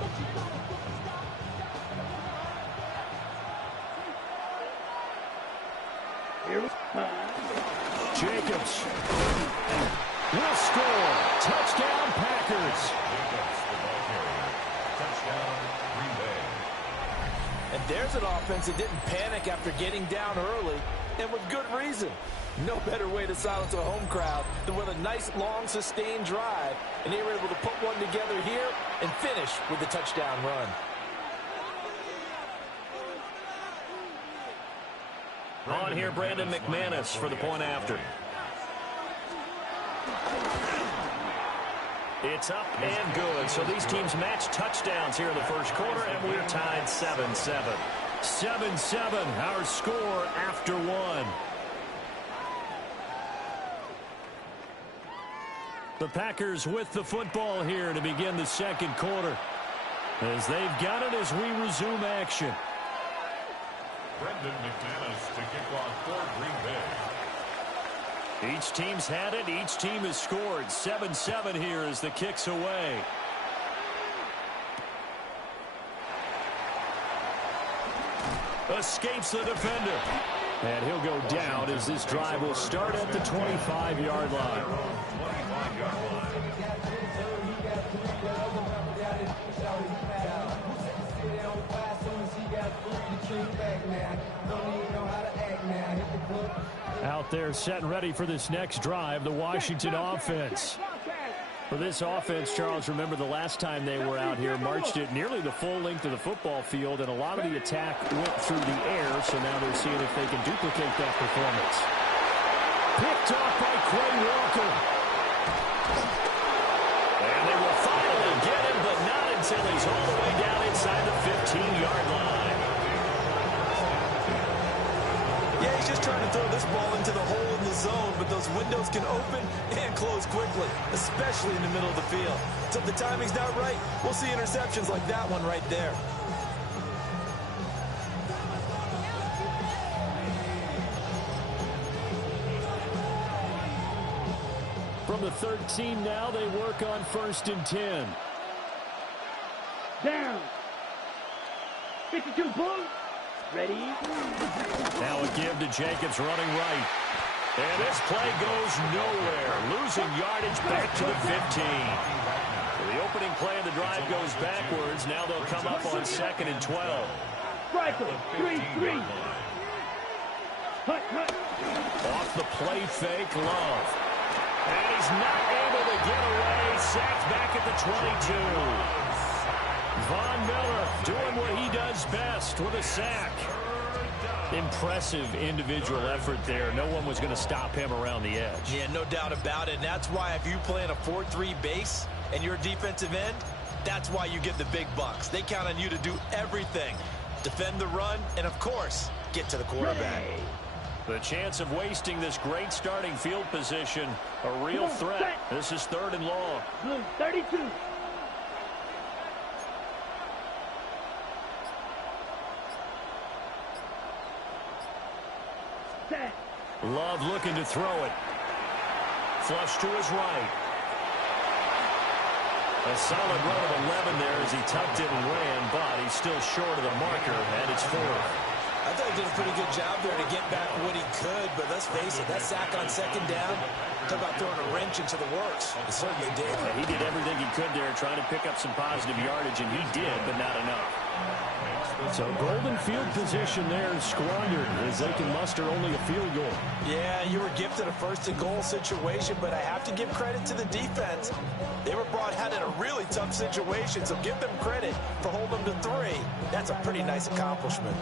Jacobs will score. Touchdown, Packers. Touchdown, Green Bay. And there's an offense that didn't panic after getting down early. And with good reason. No better way to silence a home crowd than with a nice, long, sustained drive. And they were able to put one together here and finish with a touchdown run. On here, Brandon McManus for the point after. It's up and good. So these teams match touchdowns here in the first quarter, and we're tied 7-7. 7-7, our score after one. The Packers with the football here to begin the second quarter. As they've got it as we resume action. Brendan McManus to kick off for Green Bay. Each team's had it. Each team has scored. 7-7 here as the kick's away. Escapes the defender. And he'll go down as this drive will start at the 25-yard line. 25-yard line. Out there set and ready for this next drive, the Washington offense. For this offense, Charles, remember the last time they were out here, marched it nearly the full length of the football field, and a lot of the attack went through the air, so now they're seeing if they can duplicate that performance. Picked off by Quay Walker. And they will finally get him, but not until he's all the way down inside the 15-yard line. Yeah, he's just trying to throw this ball into the hole in the zone, but those windows can open and close quickly, especially in the middle of the field. So if the timing's not right, we'll see interceptions like that one right there. From the 13 now, they work on 1st and 10. Down. 52 Bulls. Ready? Now a give to Jacobs running right. And this play goes nowhere. Losing yardage back to the 15. The opening play of the drive goes backwards. Now they'll come up on 2nd and 12. Striker. 3-3. Hut. Off the play fake, Love. And he's not able to get away. Sacked back at the 22. Von Miller doing what he does best with a sack. Impressive individual effort there. No one was going to stop him around the edge. Yeah, no doubt about it. And that's why if you play in a 4-3 base and you're a defensive end, that's why you get the big bucks. They count on you to do everything. Defend the run and, of course, get to the quarterback. The chance of wasting this great starting field position, a real threat. This is 3rd and long. Blue 32. Set. Love looking to throw it. Flush to his right. A solid run of 11 there as he tucked it and ran, but he's still short of the marker, and it's 4th. I thought he did a pretty good job there to get back what he could, but let's face it, that sack on 2nd down, talk about throwing a wrench into the works. He certainly did. Yeah, he did everything he could there, trying to pick up some positive yardage, and he did, but not enough. So golden field position there is squandered as they can muster only a field goal. Yeah, you were gifted a 1st and goal situation, but I have to give credit to the defense. They were brought out in a really tough situation, so give them credit for holding them to 3. That's a pretty nice accomplishment.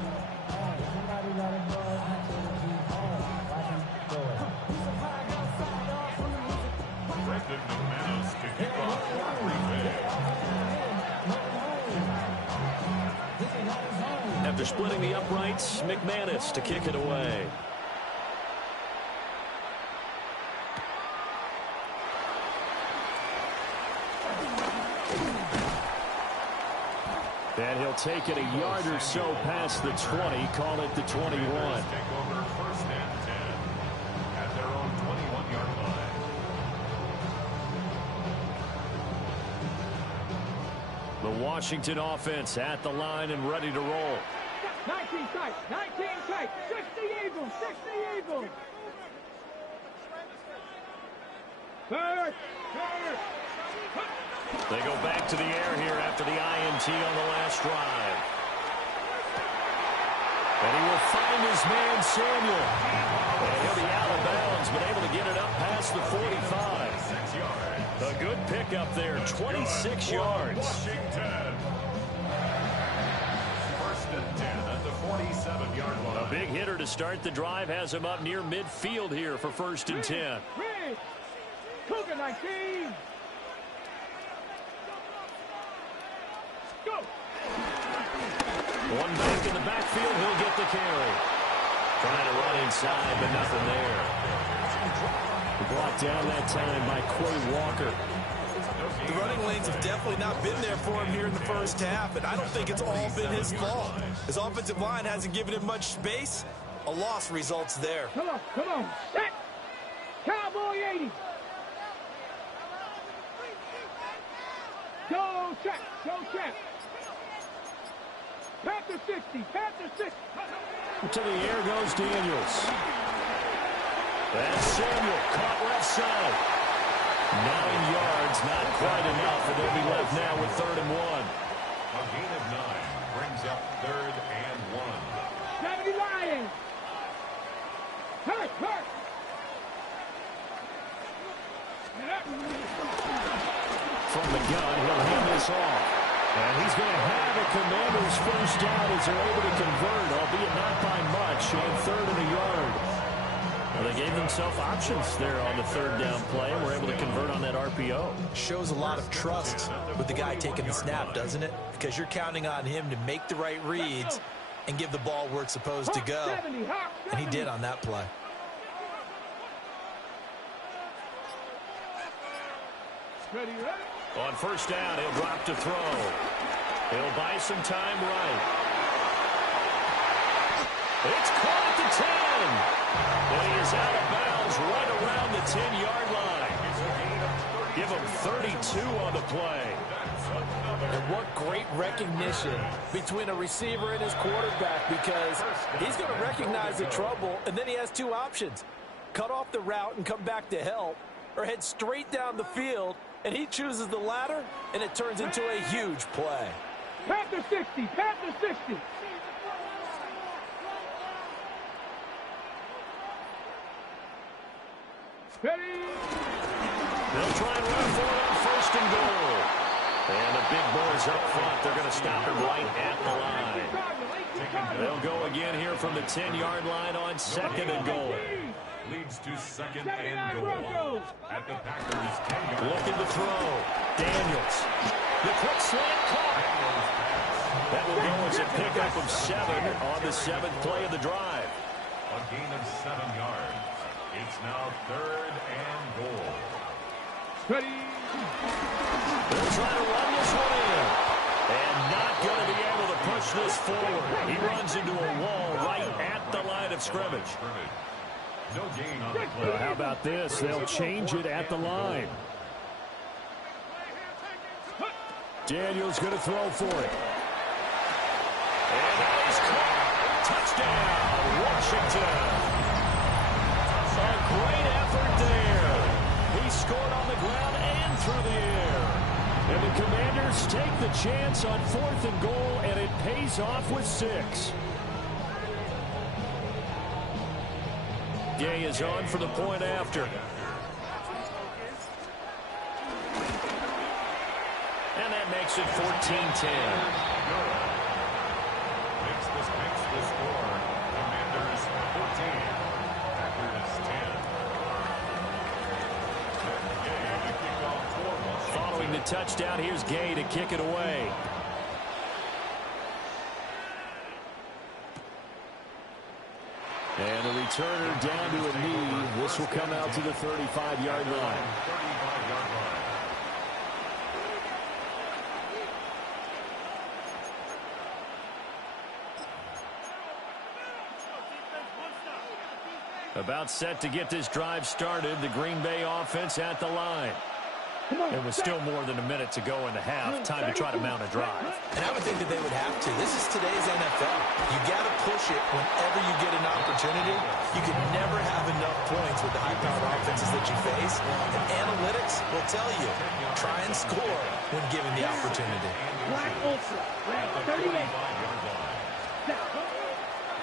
Brendan McManus to kick off for Green Bay. After splitting the uprights, McManus to kick it away. And he'll take it a yard or so past the 20, call it the 21. Take over 1st and 10 at their own 21-yard line. The Washington offense at the line and ready to roll. 19 tight. 19 tight. 60 Eagles. 60 Eagles. Third. They go back to the air here after the INT on the last drive. And he will find his man, Samuel. And he'll be out of bounds, but able to get it up past the 45. A good pickup there, 26 yards. Washington. First and 10 at the 47-yard line. A big hitter to start the drive has him up near midfield here for first and 10. Cougar 19. Go. One back in the backfield, he'll get the carry. Trying to run inside, but nothing there. Brought down that time by Quay Walker. The running lanes have definitely not been there for him here in the first half, and I don't think it's all been his fault. His offensive line hasn't given him much space. A loss results there. Come on, come on. Set. Cowboy 80. Go check, go check. Panther 60, Panther 60. To the air goes Daniels. That's Samuel, caught left side. 9 yards, not quite enough, and they'll be left now with 3rd and 1. A gain of 9 brings up 3rd and 1. 70 Lions. Hurt, hurt. From the gun, he'll hand this off. And he's going to have a Commanders first down as they're able to convert, albeit not by much, on 3rd and a yard. Well, they gave themselves options there on the 3rd down play, and were able to convert on that RPO. Shows a lot of trust with the guy taking the snap, doesn't it? Because you're counting on him to make the right reads and give the ball where it's supposed to go. And he did on that play. Ready, ready. On first down, he'll drop to throw. He'll buy some time right. It's caught at the 10. And he is out of bounds right around the 10-yard line. Give him 32 on the play. And what great recognition between a receiver and his quarterback, because he's going to recognize the trouble, and then he has 2 options. Cut off the route and come back to help, or head straight down the field, and he chooses the latter, and it turns into a huge play. Panther 60, Panther 60. Ready. They'll try and run for it on 1st and goal. And the big boys up front, they're going to stop him right at the line. They'll go again here from the 10-yard line on 2nd and goal. Leads to 2nd and goal at the Packers' 10-yard line. Looking to throw. Daniels. The quick slant caught. That will go as a pickup of 7 on the 7th play of the drive. A gain of 7 yards. It's now 3rd and goal. Ready. They'll try to run this one in. And not going to be able to push this forward. He runs into a wall right at the line of scrimmage. No gain on the play. Well, how about this? They'll change it at the line. Daniels going to throw for it. And that is caught. Touchdown, Washington. A great effort there. He scored on the ground and through the air. And the Commanders take the chance on 4th and goal, and it pays off with 6. Gay is on for the point after. And that makes it 14-10. Makes the score. Commanders 14. Packers 10. Gay to kick off for Washington. Following the touchdown, here's Gay to kick it away. And the returner down to a knee. This will come out to the 35-yard line. 35-yard line. About set to get this drive started. The Green Bay offense at the line. And with still more than a minute to go in the half, time to try to mount a drive. And I would think that they would have to. This is today's NFL. You got to push it whenever you get an opportunity. You can never have enough points with the high-powered offenses that you face. And analytics will tell you, try and score when given the opportunity. Black Ultra, 38.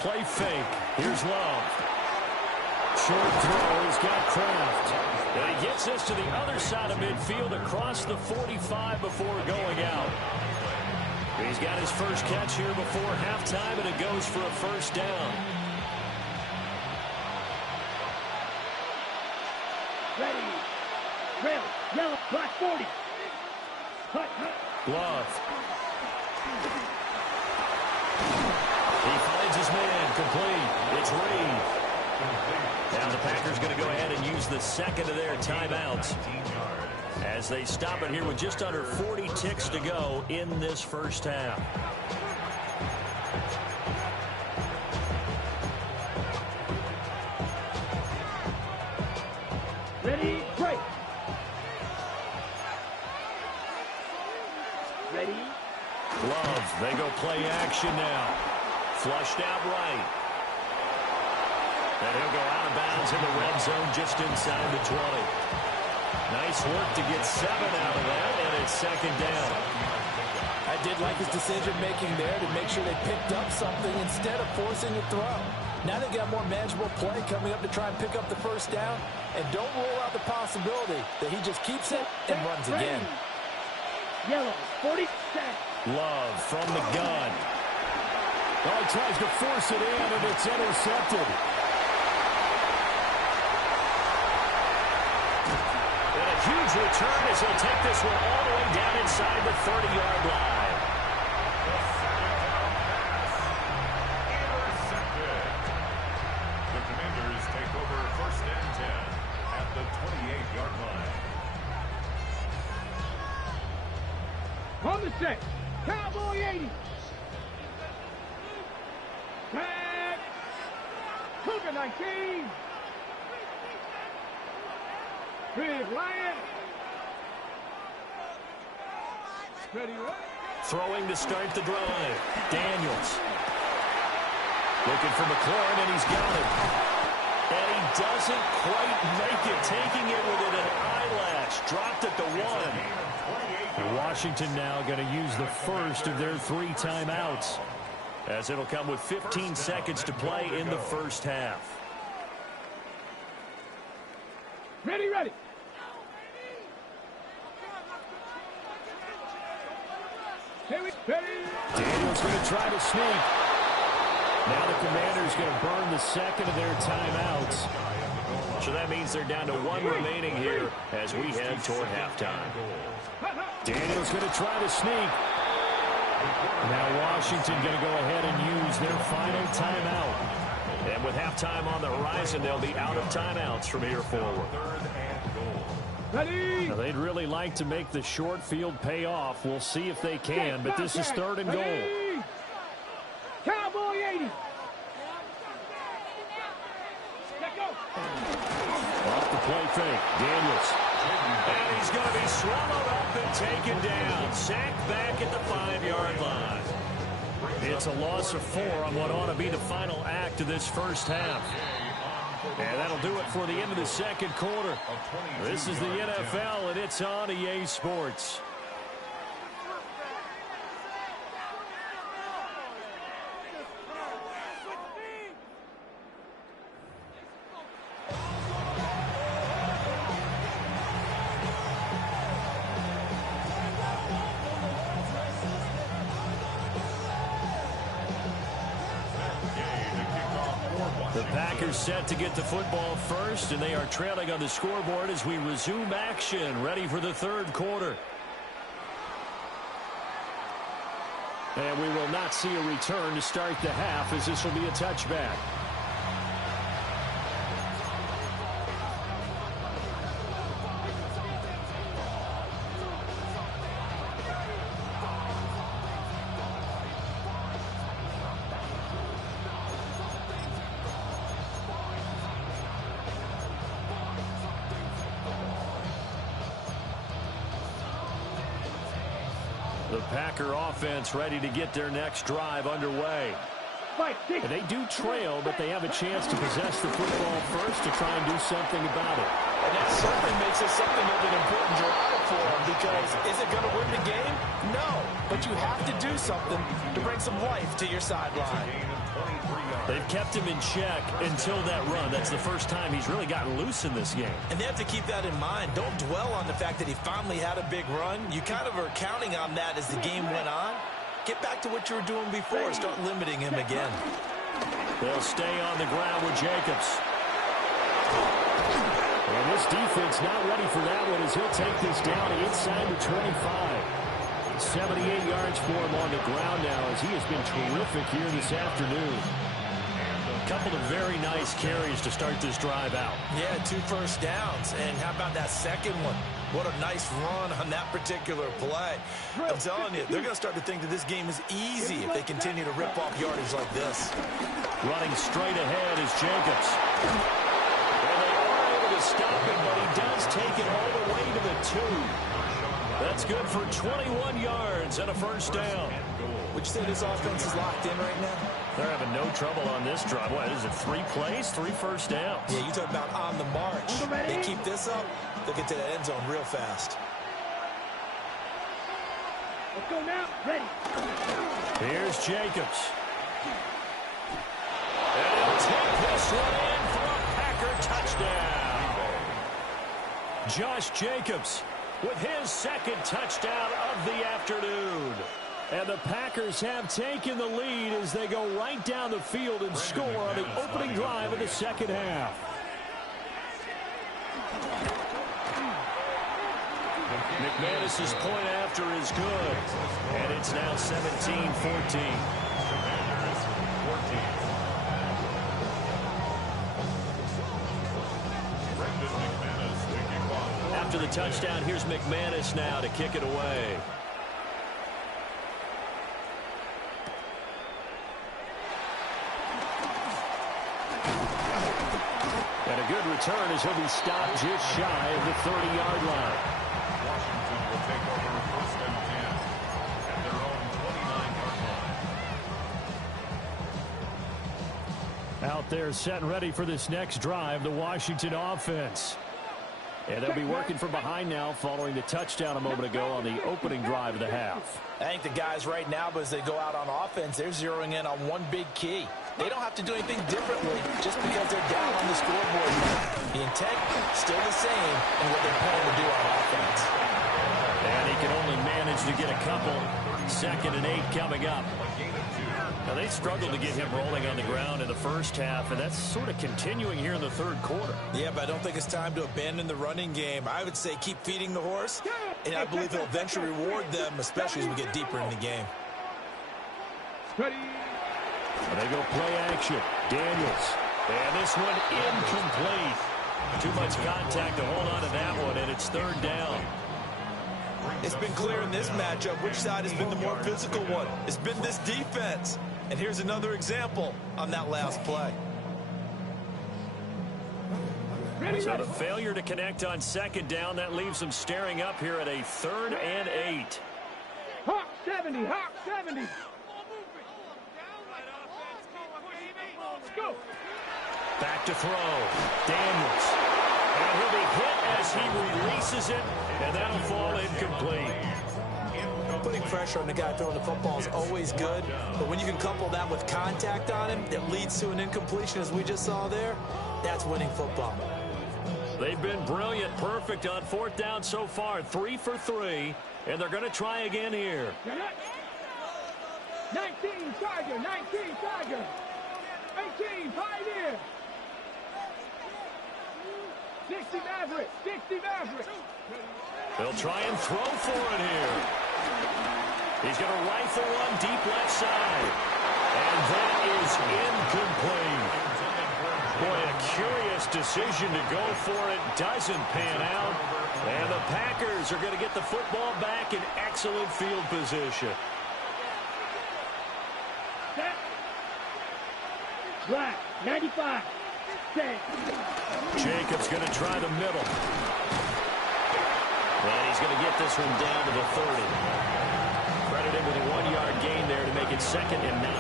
Play fake. Here's Love. Short throw. He's got Kraft. And he gets this to the other side of midfield across the 45 before going out. He's got his first catch here before halftime, and it goes for a first down. Ready. Red, yellow, black 40. Love. He finds his man, complete. It's Reed. Now the Packers going to go ahead and use the second of their timeouts as they stop it here with just under 40 ticks to go in this first half. Ready, break. Ready. Love, they go play action now. Flushed out right. And he'll go out of bounds in the red zone just inside the 20. Nice work to get 7 out of that, and it's second down. I did like his decision-making there to make sure they picked up something instead of forcing a throw. Now they got more manageable play coming up to try and pick up the first down, and don't rule out the possibility that he just keeps it and runs again. Yellow, 40 Love from the gun. Oh, he tries to force it in, and it's intercepted. And a huge return as he'll take this one all the way down inside the 30-yard line. Intercepted. The Commanders take over first and 10 at the 28-yard line. On the set. Cowboy 80. Tag. Cougar 19. Big Lion. Ready, right? Throwing to start the drive. Daniels. Looking for McLaurin, and he's got it. And he doesn't quite make it. Taking it within an eyelash. Dropped at the 1. And Washington now going to use the first of their 3 timeouts, as it'll come with 15 seconds to play in the first half. Ready, ready. Ready. Daniels going to try to sneak. Now the Commanders going to burn the second of their timeouts. So that means they're down to 1 remaining here as we head toward halftime. Daniels going to try to sneak. Now Washington going to go ahead and use their final timeout. And with halftime on the horizon, they'll be out of timeouts from here forward. Ready. Now, they'd really like to make the short field pay off. We'll see if they can, but this is 3rd and goal. Ready. Cowboy 80. Let go. Off the play fake. Daniels. And he's going to be swallowed up and taken down. Sacked back at the 5-yard line. It's a loss of 4 on what ought to be the final act of this first half. And that'll do it for the end of the second quarter. This is the NFL, and it's on EA Sports. The Packers set to get the football first, and they are trailing on the scoreboard as we resume action, ready for the 3rd quarter. And we will not see a return to start the half, as this will be a touchback. The Packer offense ready to get their next drive underway. And they do trail, but they have a chance to possess the football first to try and do something about it. And that certainly makes it something of an important drive for them because is it going to win the game? No, but you have to do something to bring some life to your sideline. They've kept him in check until that run. That's the first time he's really gotten loose in this game. And they have to keep that in mind. Don't dwell on the fact that he finally had a big run. You kind of are counting on that as the game went on. Get back to what you were doing before. Start limiting him again. They'll stay on the ground with Jacobs. And this defense not ready for that one as he'll take this down inside the 25. 78 yards for him on the ground now as he has been terrific here this afternoon. A couple of very nice carries to start this drive out. Yeah, 2 first downs. And how about that second one? What a nice run on that particular play. I'm telling you, they're going to start to think that this game is easy if they continue to rip off yardage like this. Running straight ahead is Jacobs. And they are able to stop him, but he does take it all the way to the 2. That's good for 21 yards and a first down. Would you say this offense is locked in right now? They're having no trouble on this drive. What is it, 3 plays, 3 first downs? Yeah, you talk about on the march. They keep this up, they'll get to the end zone real fast. Let's go now. Ready. Here's Jacobs. And he'll take this one in for a Packer touchdown. Josh Jacobs with his second touchdown of the afternoon. And the Packers have taken the lead as they go right down the field and score on the opening drive of the second half. McManus's point after is good. And it's now 17-14. After the touchdown, here's McManus now to kick it away. And a good return as he'll be stopped just shy of the 30-yard line. Washington will take over 1st and 10 at their own 29-yard line. Out there set and ready for this next drive, the Washington offense. And they'll be working from behind now following the touchdown a moment ago on the opening drive of the half. I think the guys right now, as they go out on offense, they're zeroing in on one big key. They don't have to do anything differently just because they're down on the scoreboard. The intent still the same in what they're planning to do on offense. And he can only manage to get a couple. 2nd and 8 coming up. Now, they struggled to get him rolling on the ground in the first half, and that's sort of continuing here in the third quarter. Yeah, but I don't think it's time to abandon the running game. I would say keep feeding the horse, and I believe he'll eventually reward them, especially as we get deeper in the game. Ready. And they go play action. Daniels. And this one incomplete. Too much contact to hold on to that one, and it's 3rd down. It's been clear in this matchup which side has been the more physical one. It's been this defense. And here's another example on that last play. So the failure to connect on 2nd down, that leaves them staring up here at a 3rd and 8. Hawk 70, Hawk 70. Go. Back to throw. Daniels. And he'll be hit as he releases it, and that'll fall incomplete. Putting pressure on the guy throwing the football is always good, but when you can couple that with contact on him, it leads to an incompletion, as we just saw there. That's winning football. They've been brilliant, perfect on 4th down so far, 3 for 3, and they're going to try again here. 19 Tiger, 19 Tiger. 18 Pioneer. 60 Maverick, 60 Maverick. They'll try and throw for it here. He's going to rifle one deep left side. And that is incomplete. Boy, a curious decision to go for it. Doesn't pan out. And the Packers are going to get the football back in excellent field position. Set. Black, 95. Set. Jacobs going to try the middle. And he's going to get this one down to the 30. Credit him with a 1-yard gain there to make it 2nd and 9.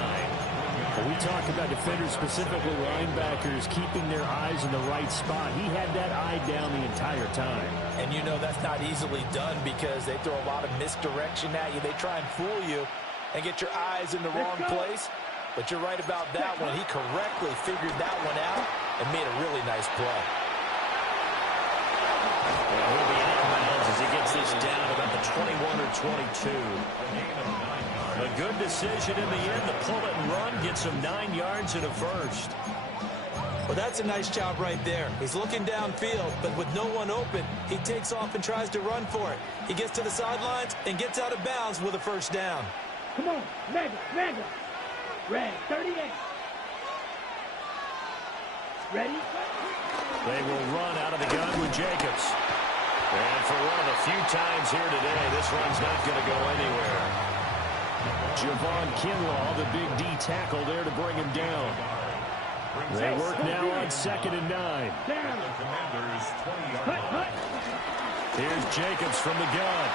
When we talk about defenders, specifically linebackers, keeping their eyes in the right spot, he had that eye down the entire time. And you know that's not easily done because they throw a lot of misdirection at you. They try and fool you and get your eyes in the wrong place. But you're right about that one. He correctly figured that one out and made a really nice play. And he'll be out of bounds as he gets this down about the 21 or 22. A good decision in the end. The pull it and run gets him 9 yards and a first. Well, that's a nice job right there. He's looking downfield, but with no one open, he takes off and tries to run for it. He gets to the sidelines and gets out of bounds with a first down. Come on, Mega. Red, 38. Ready? They will run out of the gun with Jacobs. And for one of the few times here today, this run's not going to go anywhere. Javon Kinlaw, the big D tackle there to bring him down. They work now on 2nd and 9. Here's Jacobs from the gun.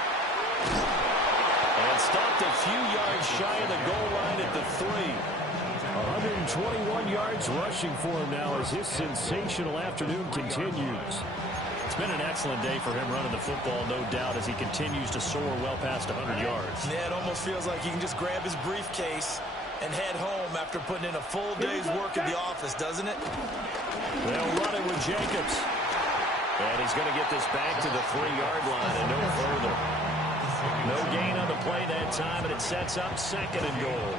And stopped a few yards shy of the goal line at the 3. 121 yards rushing for him now as his sensational afternoon continues. It's been an excellent day for him running the football, no doubt, as he continues to soar well past 100 yards. Yeah, it almost feels like he can just grab his briefcase and head home after putting in a full day's work at the office, doesn't it? They'll run it with Jacobs. And he's going to get this back to the 3-yard line and no further. No gain on the play that time, and it sets up 2nd and goal.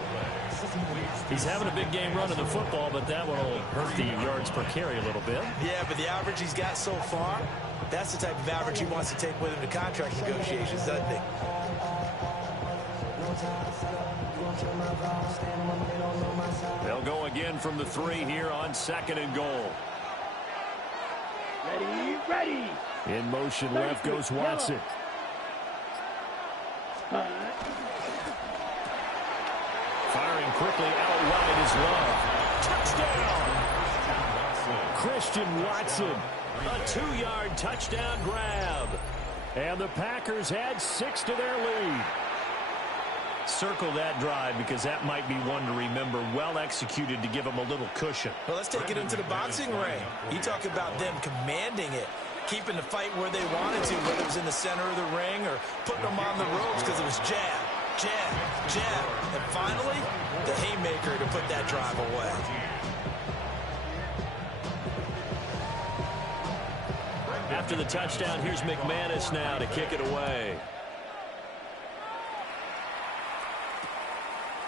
He's having a big game running the football, but that will hurt the yards per carry a little bit. Yeah, but the average he's got so far, that's the type of average he wants to take with him to contract negotiations, doesn't he? They'll go again from the 3 here on 2nd and goal. Ready. In motion left goes Watson. Firing quickly out wide is Love. Touchdown! Christian Watson. A 2-yard touchdown grab. And the Packers add 6 to their lead. Circle that drive because that might be one to remember. Well executed to give them a little cushion. Well, let's take it into the boxing ring. You talk about them commanding it, keeping the fight where they wanted to, whether it was in the center of the ring or putting them on the ropes because it was jab, jab, and finally, the haymaker to put that drive away. After the touchdown, here's McManus now to kick it away.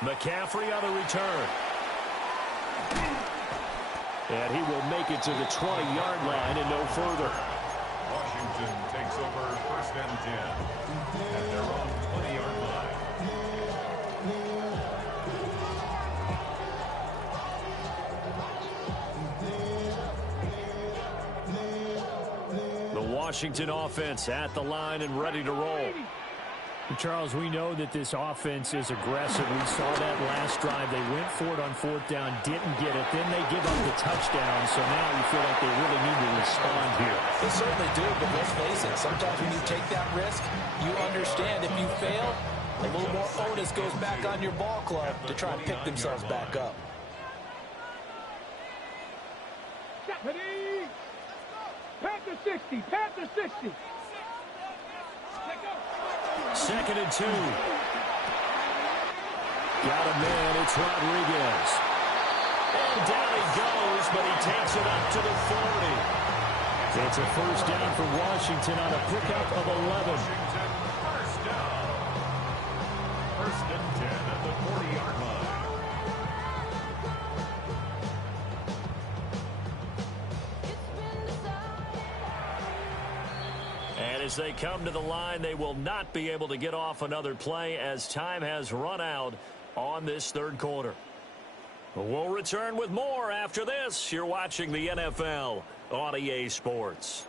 McCaffrey on the return. And he will make it to the 20-yard line and no further. Washington takes over 1st and 10 at their own 20-yard line. The Washington offense at the line and ready to roll. Charles, we know that this offense is aggressive. We saw that last drive. They went for it on 4th down, didn't get it. Then they give up the touchdown, so now you feel like they really need to respond here. They certainly do, but let's face it, sometimes when you take that risk, you understand if you fail, a little more onus goes back on your ball club to try and pick themselves back up. Ready. Panther 60. 2nd and 2. Got a man, it's Rodriguez. And down he goes, but he takes it up to the 40. It's a first down for Washington on a pickup of 11. First down. 1st and 10 at the 40-yard line. And as they come to the line, they will not be able to get off another play as time has run out on this 3rd quarter. We'll return with more after this. You're watching the NFL on EA Sports.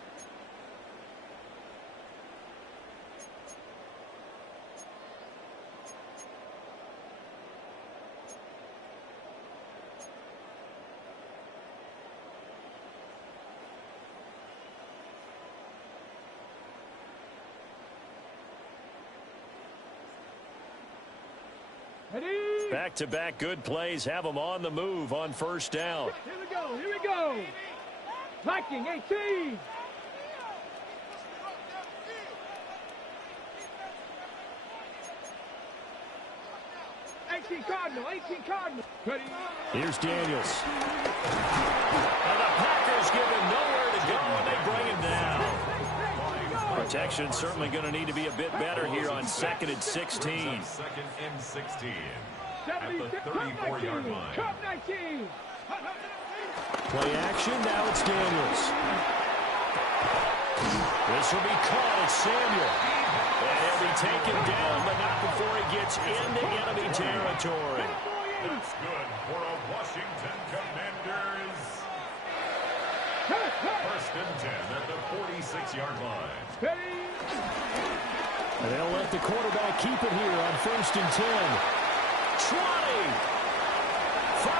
Ready. Back-to-back good plays have them on the move on first down. Here we go. Here we go. Viking 18. Cardinal. Ready? Here's Daniels. And the Packers give him nowhere to go, and they bring him down. Protection certainly going to need to be a bit better here on 2nd and 16. 2nd and 16 at the 34-yard line. Cup 19. Play action, now it's Daniels. This will be caught, it's Samuel. And he'll be taken down, but not before he gets into enemy territory. That's good for a Washington Commanders. 1st and 10 at the 46-yard line. Ready? And they'll let the quarterback keep it here on 1st and 10. 20. 5.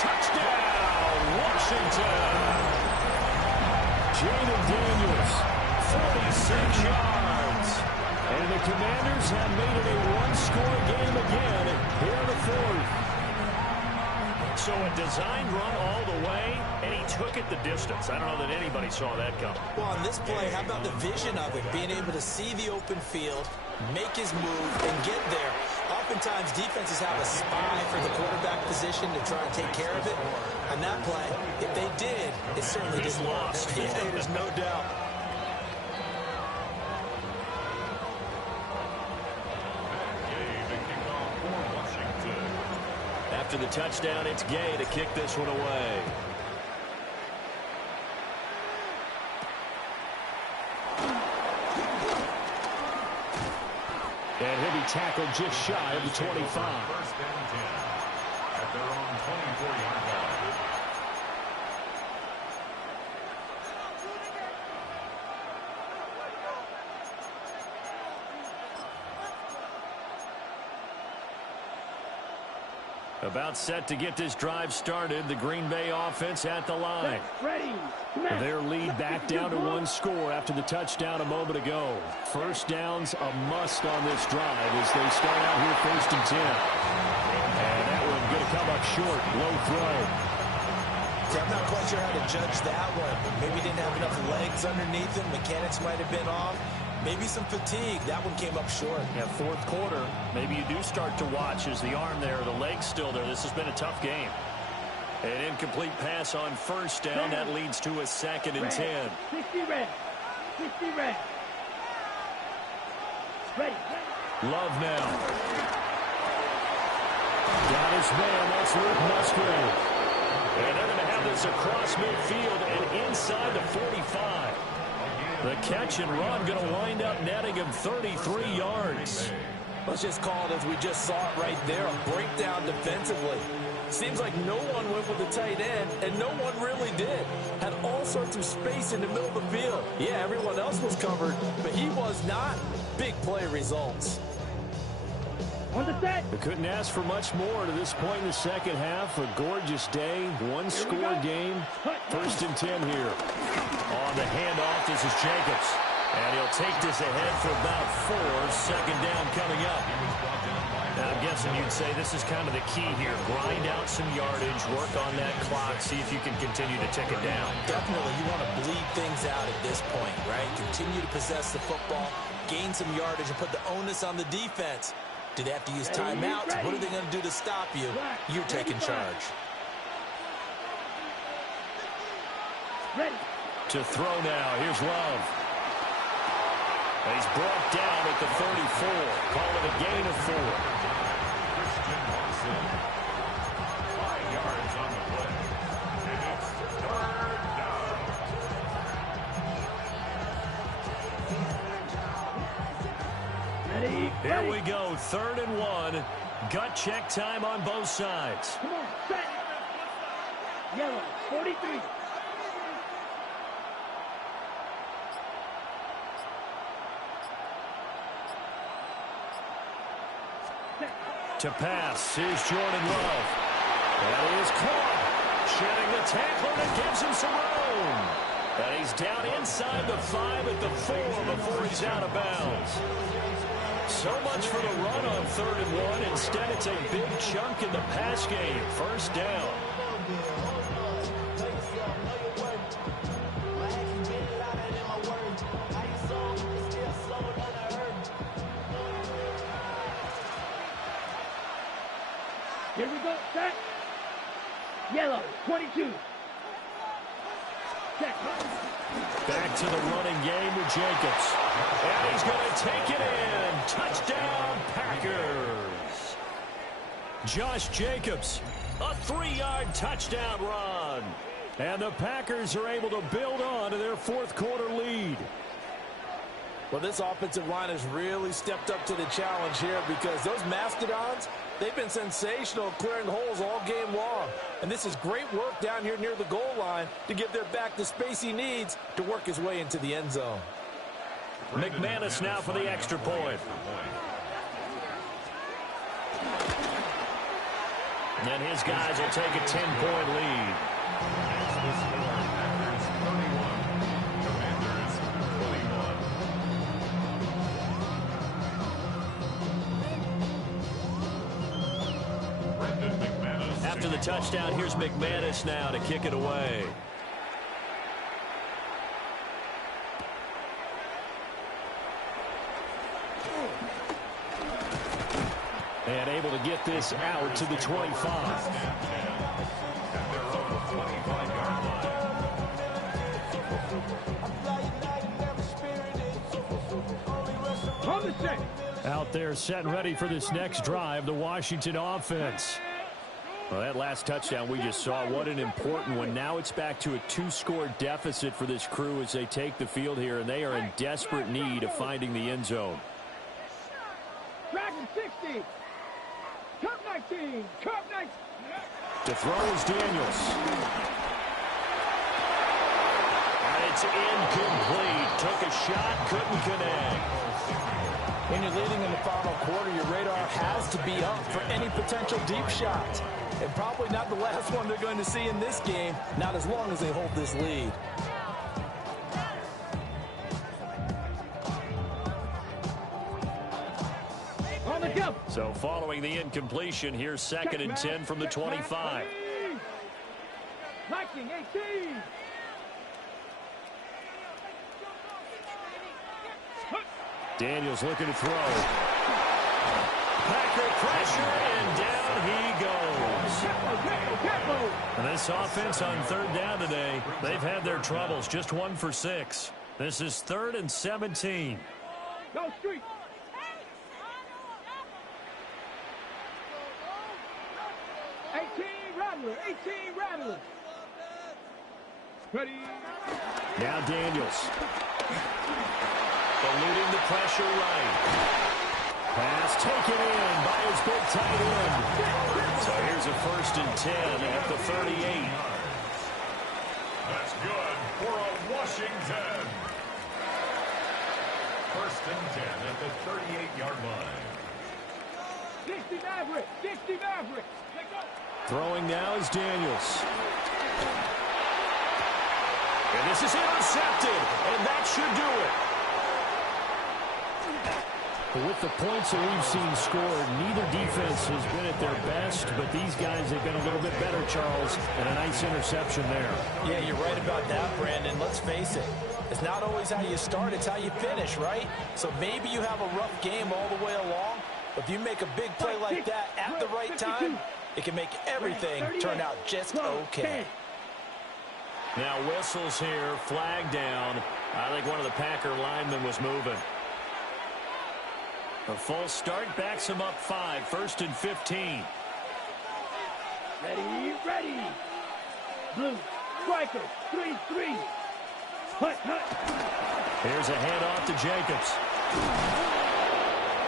Touchdown, Washington. Jaden Daniels, 46 yards. And the Commanders have made it a one-score game again here in the 4th. So a designed run all the way, and he took it the distance. I don't know that anybody saw that coming. Well, on this play, how about the vision of it? Being able to see the open field, make his move, and get there. Oftentimes, defenses have a spy for the quarterback position to try and take care of it. On that play, if they did, it certainly didn't work. Yeah, there's no doubt. After the touchdown, it's Gay to kick this one away. And he'll be tackled just shy of the 25. 1st and 10 at their own 24-yard line. About set to get this drive started. The Green Bay offense at the line. Ready. Their lead back down to one score after the touchdown a moment ago. First down's a must on this drive as they start out here 1st and 10. And that one going to come up short. Low throw. Yeah, I'm not quite sure how to judge that one. Maybe didn't have enough legs underneath him. Mechanics might have been off. Maybe some fatigue. That one came up short. Yeah, 4th quarter. Maybe you do start to watch as the arm there, the leg's still there. This has been a tough game. An incomplete pass on first down. That leads to a 2nd and 10. 60 red. 60 red. Ready. Love now. Got his man. That's Luke Musgrave. And they're going to have this across midfield and inside the 45. The catch and run going to wind up netting him 33 yards. Let's just call it as we just saw it right there, a breakdown defensively. Seems like no one went with the tight end, and no one really did. Had all sorts of space in the middle of the field. Yeah, everyone else was covered, but he was not. Big play results. On the set. We couldn't ask for much more to this point in the second half. A gorgeous day, one-score game. 1st and 10 here. On the handoff, this is Jacobs. And he'll take this ahead for about 4. 2nd down coming up. Now, I'm guessing you'd say this is kind of the key here. Grind out some yardage, work on that clock, see if you can continue to tick it down. Definitely, you want to bleed things out at this point, right? Continue to possess the football, gain some yardage, and put the onus on the defense. Do they have to use timeouts? What are they going to do to stop you? You're taking charge. Ready. To throw now, here's Love. And he's brought down at the 34. Call it a gain of 4. Christian Watson, 5 yards on the play. And it's 3rd down. Ready. Here we go, 3rd and 1. Gut check time on both sides. Come on, set. Yellow, 43. To pass, here's Jordan Love. That is caught. Shedding the tackler that gives him some room. And he's down inside the 5 at the 4 before he's out of bounds. So much for the run on 3rd and 1. Instead, it's a big chunk in the pass game. First down. Here we go. Set. Yellow. 22. Set. Back to the running game with Jacobs. And he's going to take it in. Touchdown, Packers. Josh Jacobs, a 3-yard touchdown run. And the Packers are able to build on to their 4th quarter lead. Well, this offensive line has really stepped up to the challenge here because those Mastodons, they've been sensational clearing holes all game long. And this is great work down here near the goal line to give their back the space he needs to work his way into the end zone. McManus now for the extra point. And his guys will take a 10-point lead. After the touchdown, here's McManus now to kick it away. And able to get this out to the 25. Out there set and ready for this next drive, the Washington offense. Well, that last touchdown we just saw, what an important one. Now it's back to a 2-score deficit for this crew as they take the field here, and they are in desperate need of finding the end zone. Dragon 60. Cup 19. Cup 19. To throw is Daniels. And it's incomplete. Took a shot, couldn't connect. When you're leading in the final quarter, your radar has to be up for any potential deep shot. And probably not the last one they're going to see in this game, not as long as they hold this lead. On the jump. So following the incompletion, here's 2nd and 10 from the 25. Lightning 18. Daniels looking to throw. Packer pressure, and down he goes. And this offense on 3rd down today, they've had their troubles. Just 1 for 6. This is 3rd and 17. Go street. Rattler. 18 Rattler. Ready. Now Daniels. Eluding the pressure right. Pass taken in by his big tight end. So here's a 1st and 10 at the 38. That's good for a Washington. 1st and 10 at the 38-yard line. 60 Maverick. 60 Maverick. Throwing now is Daniels. And this is intercepted, and that should do it. With the points that we've seen scored, neither defense has been at their best, but these guys have been a little bit better, Charles, and a nice interception there. Yeah, you're right about that, Brandon. Let's face it. It's not always how you start, it's how you finish, right? So maybe you have a rough game all the way along, but if you make a big play like that at the right time, it can make everything turn out just okay. Now whistles here, flag down. I think one of the Packer linemen was moving. A false start backs him up 5, 1st and 15. Ready. Blue, striker, 3-3. Hut. Here's a handoff to Jacobs.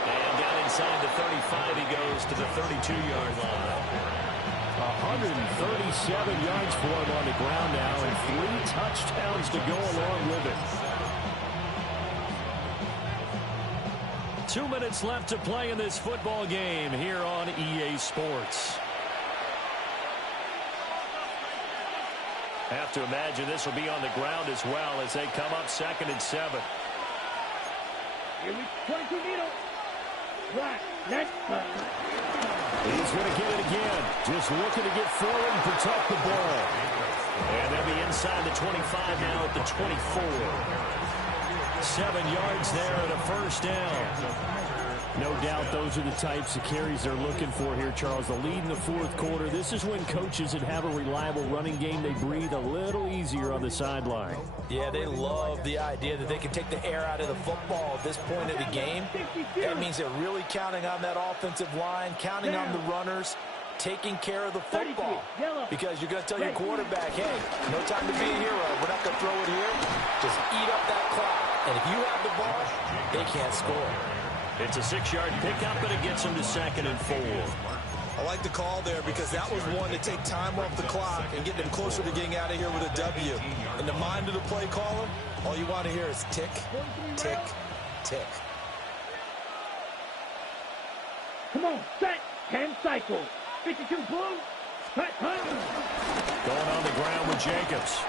And down inside the 35, he goes to the 32-yard line. 137 yards for him on the ground now, and 3 touchdowns to go along with it. 2 minutes left to play in this football game here on EA Sports. Have to imagine this will be on the ground as well as they come up 2nd and 7. Here we 22 needle. He's going to get it again. Just looking to get forward and protect the ball. And they'll be inside the 25 now at the 24. 7 yards there and a first down. No doubt those are the types of carries they're looking for here, Charles. The lead in the fourth quarter. This is when coaches that have a reliable running game, they breathe a little easier on the sideline. Yeah, they love the idea that they can take the air out of the football at this point of the game. That means they're really counting on that offensive line, counting on the runners, taking care of the football. Because you're going to tell your quarterback, hey, no time to be a hero. We're not going to throw it here. Just eat up that clock. And if you have the ball, they can't score. It's a 6-yard pickup, and it gets them to 2nd and 4. I like the call there because that was one to take time off the clock and get them closer to getting out of here with a W. In the mind of the play caller, all you want to hear is tick, tick, tick. Come on, set, 10 cycle. 52 blue, hut. Going on the ground with Jacobs.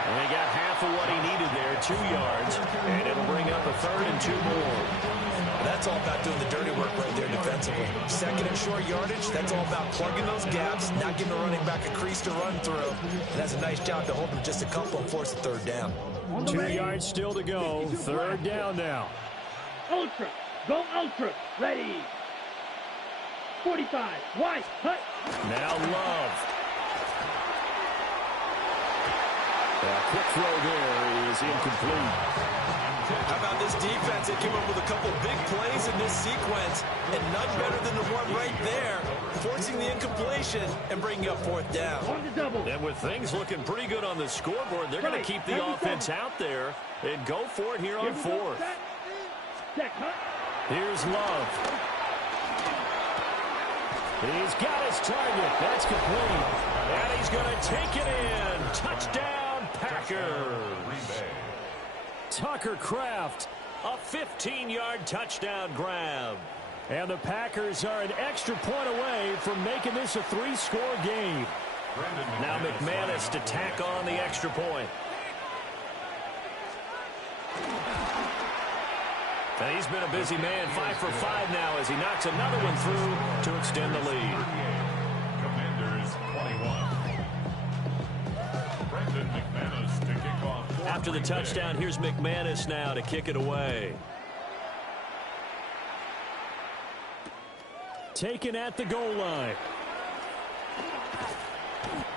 And he got half of what he needed there, 2 yards, and it'll bring up a 3rd and 2 more. That's all about doing the dirty work right there defensively. 2nd and short yardage, that's all about plugging those gaps, not giving the running back a crease to run through. And that's a nice job to hold them just a couple and force a 3rd down. 2 yards still to go, 3rd down now. Ultra, go ultra, ready. 45, wide, hut. Now Love. A quick throw there is incomplete. How about this defense? They came up with a couple big plays in this sequence, and none better than the one right there, forcing the incompletion and bringing up 4th down. And with things looking pretty good on the scoreboard, they're going to keep the offense out there and go for it here on 4th. Here's Love. He's got his target. That's complete. And he's going to take it in. Touchdown, Packers. Tucker Kraft, a 15-yard touchdown grab. And the Packers are an extra point away from making this a 3-score game. Now McManus to tack on the extra point. And he's been a busy man, 5 for 5 now as he knocks another one through to extend the lead. Commanders 21. Brandon McManus to kick off. After the touchdown, here's McManus now to kick it away. Taken at the goal line.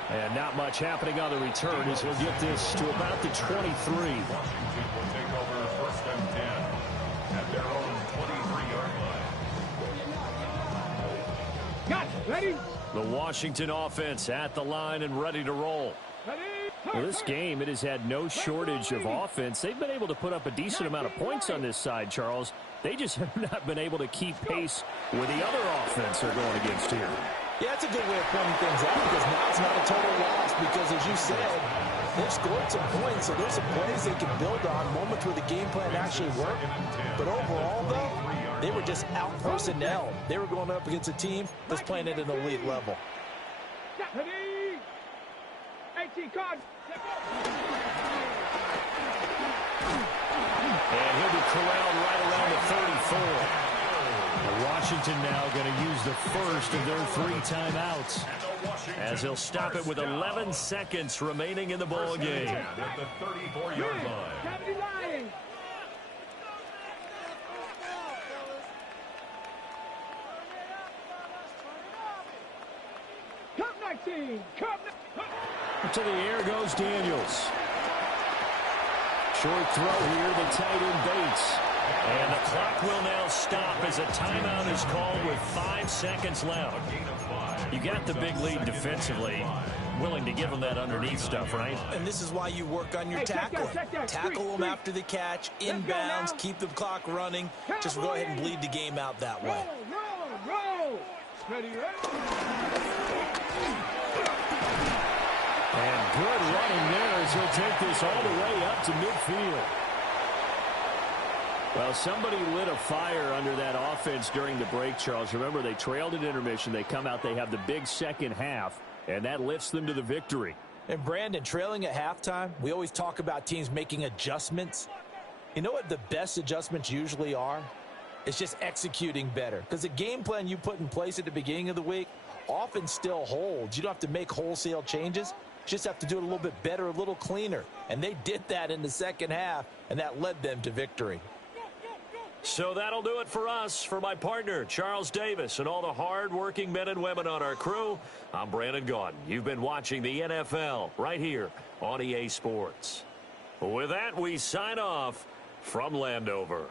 And not much happening on the return as he'll get this to about the 23. Washington will take over 1st and 10 at their own 23-yard line. Got ready. The Washington offense at the line and ready to roll. Well, this game, it has had no shortage of offense. They've been able to put up a decent amount of points on this side, Charles. They just have not been able to keep pace with the other offense they're going against here. Yeah, that's a good way of pointing things out because now it's not a total loss because, as you said, they've scored some points, so there's some plays they can build on, moments where the game plan actually worked. But overall, though, they were just out-personnel. They were going up against a team that's playing at an elite level. And he'll be corralled right around the 34. Washington now going to use the first of their 3 timeouts as he'll stop it with 11 seconds remaining in the ball game. At the 34-yard line. Cup 19, To the air goes Daniels. Short throw here, the tight end Bates. And the clock will now stop as a timeout is called with 5 seconds left. You got the big lead defensively. Willing to give them that underneath stuff, right? And this is why you work on your tackling. Tackle them after the catch, inbounds, keep the clock running. Just go ahead and bleed the game out that way. Roll. Ready, And good running there as he'll take this all the way up to midfield. Well, somebody lit a fire under that offense during the break, Charles. Remember, they trailed at intermission. They come out, they have the big second half, and that lifts them to the victory. And, Brandon, trailing at halftime, we always talk about teams making adjustments. You know what the best adjustments usually are? It's just executing better. Because the game plan you put in place at the beginning of the week often still holds. You don't have to make wholesale changes. You just have to do it a little bit better, a little cleaner. And they did that in the second half, and that led them to victory. So that'll do it for us. For my partner, Charles Davis, and all the hard-working men and women on our crew, I'm Brandon Gaudin. You've been watching the NFL right here on EA Sports. With that, we sign off from Landover.